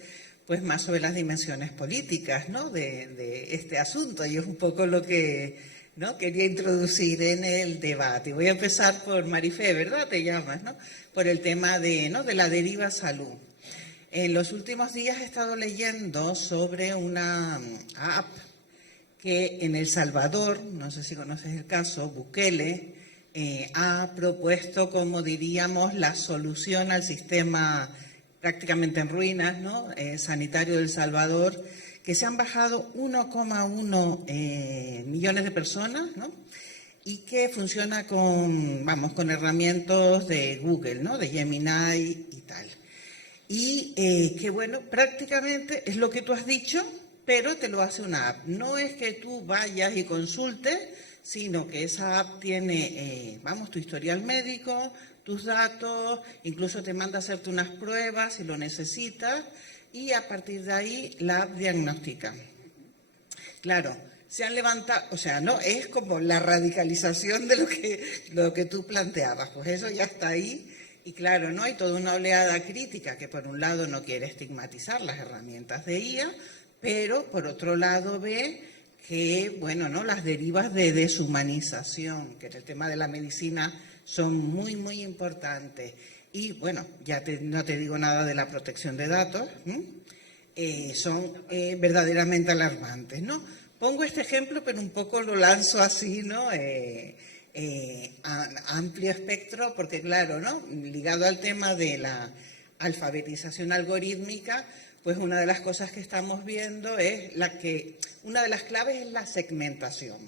pues más sobre las dimensiones políticas, ¿no? De este asunto y es un poco lo que, ¿no? Quería introducir en el debate. Voy a empezar por Marifé, ¿verdad? Te llamas, ¿no? Por el tema de la deriva salud. En los últimos días he estado leyendo sobre una app que en El Salvador, no sé si conoces el caso, Bukele ha propuesto, como diríamos, la solución al sistema prácticamente en ruinas, ¿no? Sanitario de El Salvador, que se han bajado 1,1 millones de personas, ¿no? Y que funciona con herramientas de Google, ¿no? De Gemini y tal. Y que, bueno, prácticamente es lo que tú has dicho, pero te lo hace una app. No es que tú vayas y consultes, sino que esa app tiene, tu historial médico, tus datos, incluso te manda a hacerte unas pruebas si lo necesitas, y a partir de ahí la app diagnostica. Claro, se han levantado, o sea, no, es como la radicalización de lo que tú planteabas, pues eso ya está ahí. Y claro, ¿no? Hay toda una oleada crítica que por un lado no quiere estigmatizar las herramientas de IA, pero por otro lado ve que, bueno, ¿no? Las derivas de deshumanización, que en el tema de la medicina son muy, muy importantes. Y, bueno, no te digo nada de la protección de datos, son verdaderamente alarmantes, ¿no? Pongo este ejemplo, pero un poco lo lanzo así, ¿no? Amplio espectro, porque claro, ¿no? Ligado al tema de la alfabetización algorítmica, pues una de las cosas que estamos viendo es una de las claves es la segmentación.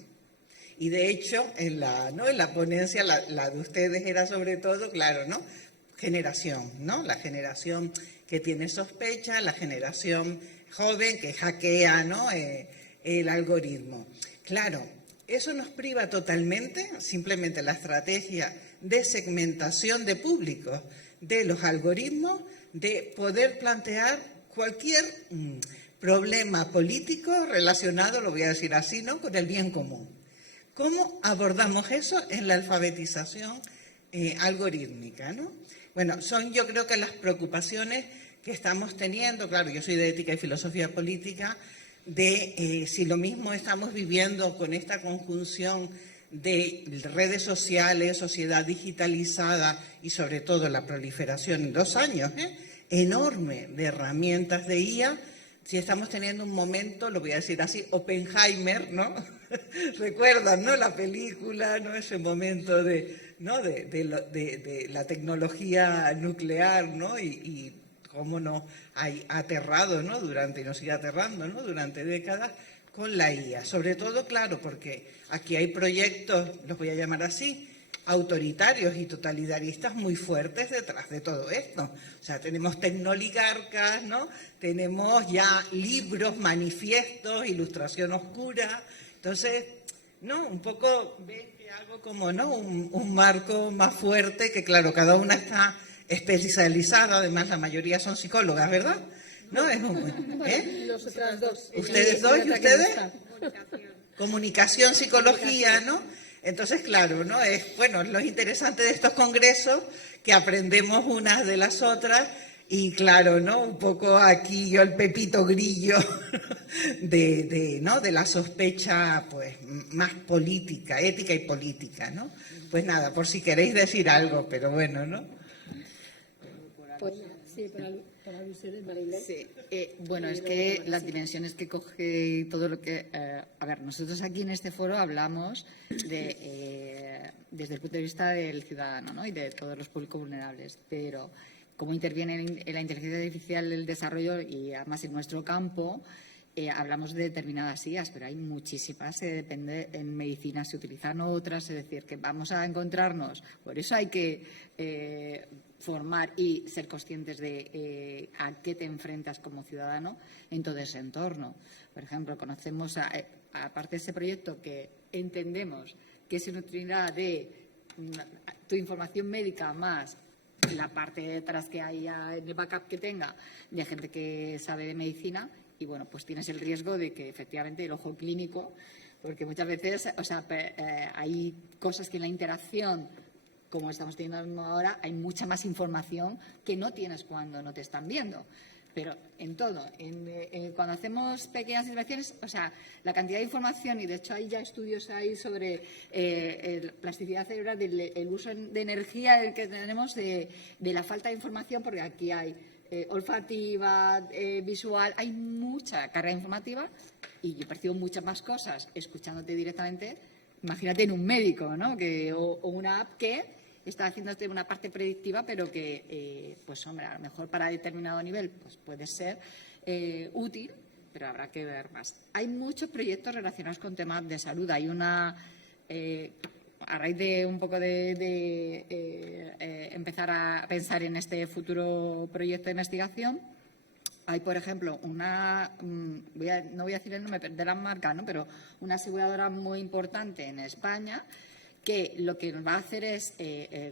Y de hecho, en la ponencia, la de ustedes era sobre todo, claro, ¿no? Generación, ¿no? La generación que tiene sospecha, la generación joven que hackea, ¿no? El algoritmo. Claro, eso nos priva totalmente, simplemente la estrategia de segmentación de públicos de los algoritmos, de poder plantear cualquier problema político relacionado, lo voy a decir así, ¿no? Con el bien común. ¿Cómo abordamos eso en la alfabetización algorítmica, ¿no? Bueno, son yo creo que las preocupaciones que estamos teniendo. Claro, yo soy de ética y filosofía política, de si lo mismo estamos viviendo con esta conjunción de redes sociales, sociedad digitalizada y sobre todo la proliferación en 2 años enorme de herramientas de IA, si estamos teniendo un momento, lo voy a decir así, Oppenheimer, ¿no? ¿Recuerdan, no? La película, ¿no? Ese momento de la tecnología nuclear, ¿no? Y cómo nos ha aterrado, ¿no? Y nos sigue aterrando, ¿no? Durante décadas con la IA. Sobre todo, claro, porque aquí hay proyectos, los voy a llamar así, autoritarios y totalitaristas muy fuertes detrás de todo esto. O sea, tenemos tecnoligarcas, ¿no? Tenemos ya libros, manifiestos, ilustración oscura. Entonces, ¿no? Un poco ven que algo como, ¿no? Un marco más fuerte, que claro, cada una está especializada, además la mayoría son psicólogas, ¿verdad? ¿No? Nosotras dos. ¿Ustedes dos y ustedes? Comunicación, psicología, ¿no? Entonces, claro, ¿no? Lo interesante de estos congresos, que aprendemos unas de las otras, y claro, ¿no? Un poco aquí yo el pepito grillo de la sospecha, pues, más política, ética y política, ¿no? Pues nada, por si queréis decir algo, pero bueno, ¿no? Pues, sí, para ustedes, Marilén. Sí, bueno, es que las dimensiones que coge todo lo que... a ver, nosotros aquí en este foro hablamos desde el punto de vista del ciudadano, ¿no? Y de todos los públicos vulnerables, pero cómo interviene en la inteligencia artificial el desarrollo y además en nuestro campo, hablamos de determinadas IAs, pero hay muchísimas, depende, en medicina se utilizan otras, es decir, que vamos a encontrarnos, por eso hay que formar y ser conscientes de a qué te enfrentas como ciudadano en todo ese entorno. Por ejemplo, conocemos, aparte de ese proyecto que entendemos que se nutrirá de tu información médica más la parte detrás que haya en el backup que tenga de gente que sabe de medicina, y bueno, pues tienes el riesgo de que efectivamente el ojo clínico, porque muchas veces, hay cosas que en la interacción, como estamos teniendo ahora, hay mucha más información que no tienes cuando no te están viendo. Pero en todo, cuando hacemos pequeñas intervenciones, la cantidad de información, y de hecho hay ya estudios ahí sobre plasticidad cerebral, el uso de energía que tenemos de la falta de información, porque aquí hay olfativa, visual, hay mucha carga informativa y yo percibo muchas más cosas escuchándote directamente. Imagínate en un médico, ¿no? O una app que está haciéndote una parte predictiva, pero que, pues hombre, a lo mejor para determinado nivel pues puede ser útil, pero habrá que ver más. Hay muchos proyectos relacionados con temas de salud. Hay una... a raíz de un poco de empezar a pensar en este futuro proyecto de investigación, hay, por ejemplo, no voy a decir el nombre de la marca, ¿no? Pero una aseguradora muy importante en España que lo que nos va a hacer es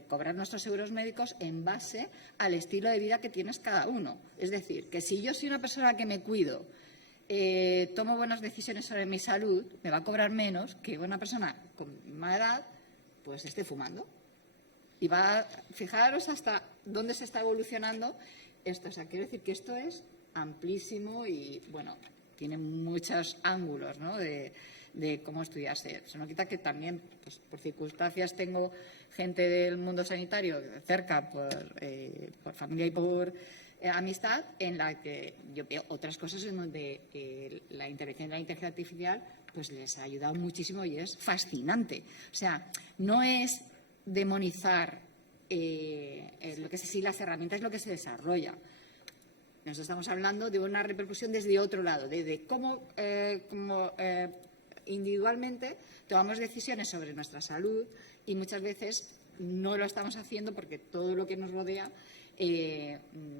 cobrar nuestros seguros médicos en base al estilo de vida que tienes cada uno. Es decir, que si yo soy una persona que me cuido, tomo buenas decisiones sobre mi salud, me va a cobrar menos que una persona con más edad pues esté fumando. Y fijaros hasta dónde se está evolucionando esto. O sea, quiero decir que esto es amplísimo y, bueno, tiene muchos ángulos, ¿no?, de cómo estudiarse. Eso no quita que también, pues, por circunstancias, tengo gente del mundo sanitario cerca por familia y por amistad, en la que yo veo otras cosas en donde la intervención de la inteligencia artificial pues les ha ayudado muchísimo y es fascinante. O sea, no es demonizar lo que es así las herramientas, es lo que se desarrolla. Nosotros estamos hablando de una repercusión desde otro lado, de cómo individualmente tomamos decisiones sobre nuestra salud y muchas veces no lo estamos haciendo porque todo lo que nos rodea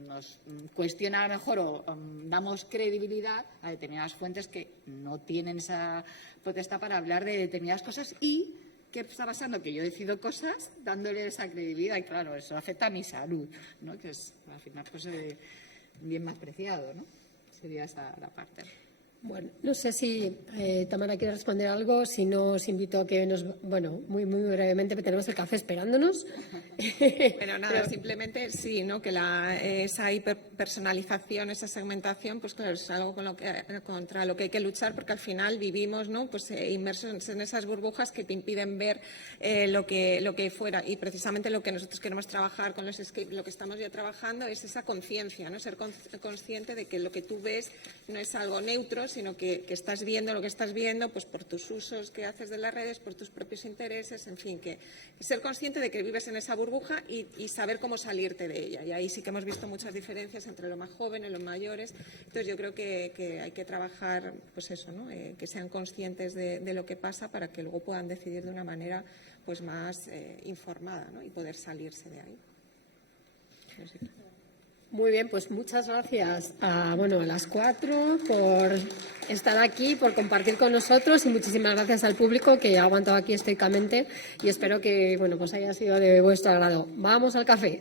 nos cuestiona a lo mejor o damos credibilidad a determinadas fuentes que no tienen esa potestad para hablar de determinadas cosas. ¿Y qué está pasando? Que yo decido cosas dándole esa credibilidad y, claro, eso afecta a mi salud, ¿no? Que es al final pues, bien más preciado, ¿no? Sería esa la parte. Bueno, no sé si Tamara quiere responder algo, si no os invito a que bueno, muy brevemente, tenemos el café esperándonos. Bueno, nada, simplemente sí, ¿no?, que esa hiperpersonalización, esa segmentación, pues claro, es algo contra lo que hay que luchar, porque al final vivimos, ¿no?, pues inmersos en esas burbujas que te impiden ver lo que fuera, y precisamente lo que nosotros queremos trabajar con los Escape, lo que estamos ya trabajando es esa conciencia, ¿no?, ser consciente de que lo que tú ves no es algo neutro, sino que estás viendo lo que estás viendo pues por tus usos que haces de las redes, por tus propios intereses, en fin, que ser consciente de que vives en esa burbuja y saber cómo salirte de ella. Y ahí sí que hemos visto muchas diferencias entre los más jóvenes y los mayores. Entonces yo creo que hay que trabajar, pues eso, ¿no?, que sean conscientes de lo que pasa para que luego puedan decidir de una manera pues más informada, ¿no?, y poder salirse de ahí. No sé. Muy bien, pues muchas gracias a las 4 por estar aquí, por compartir con nosotros, y muchísimas gracias al público que ha aguantado aquí estoicamente, y espero que pues haya sido de vuestro agrado. Vamos al café.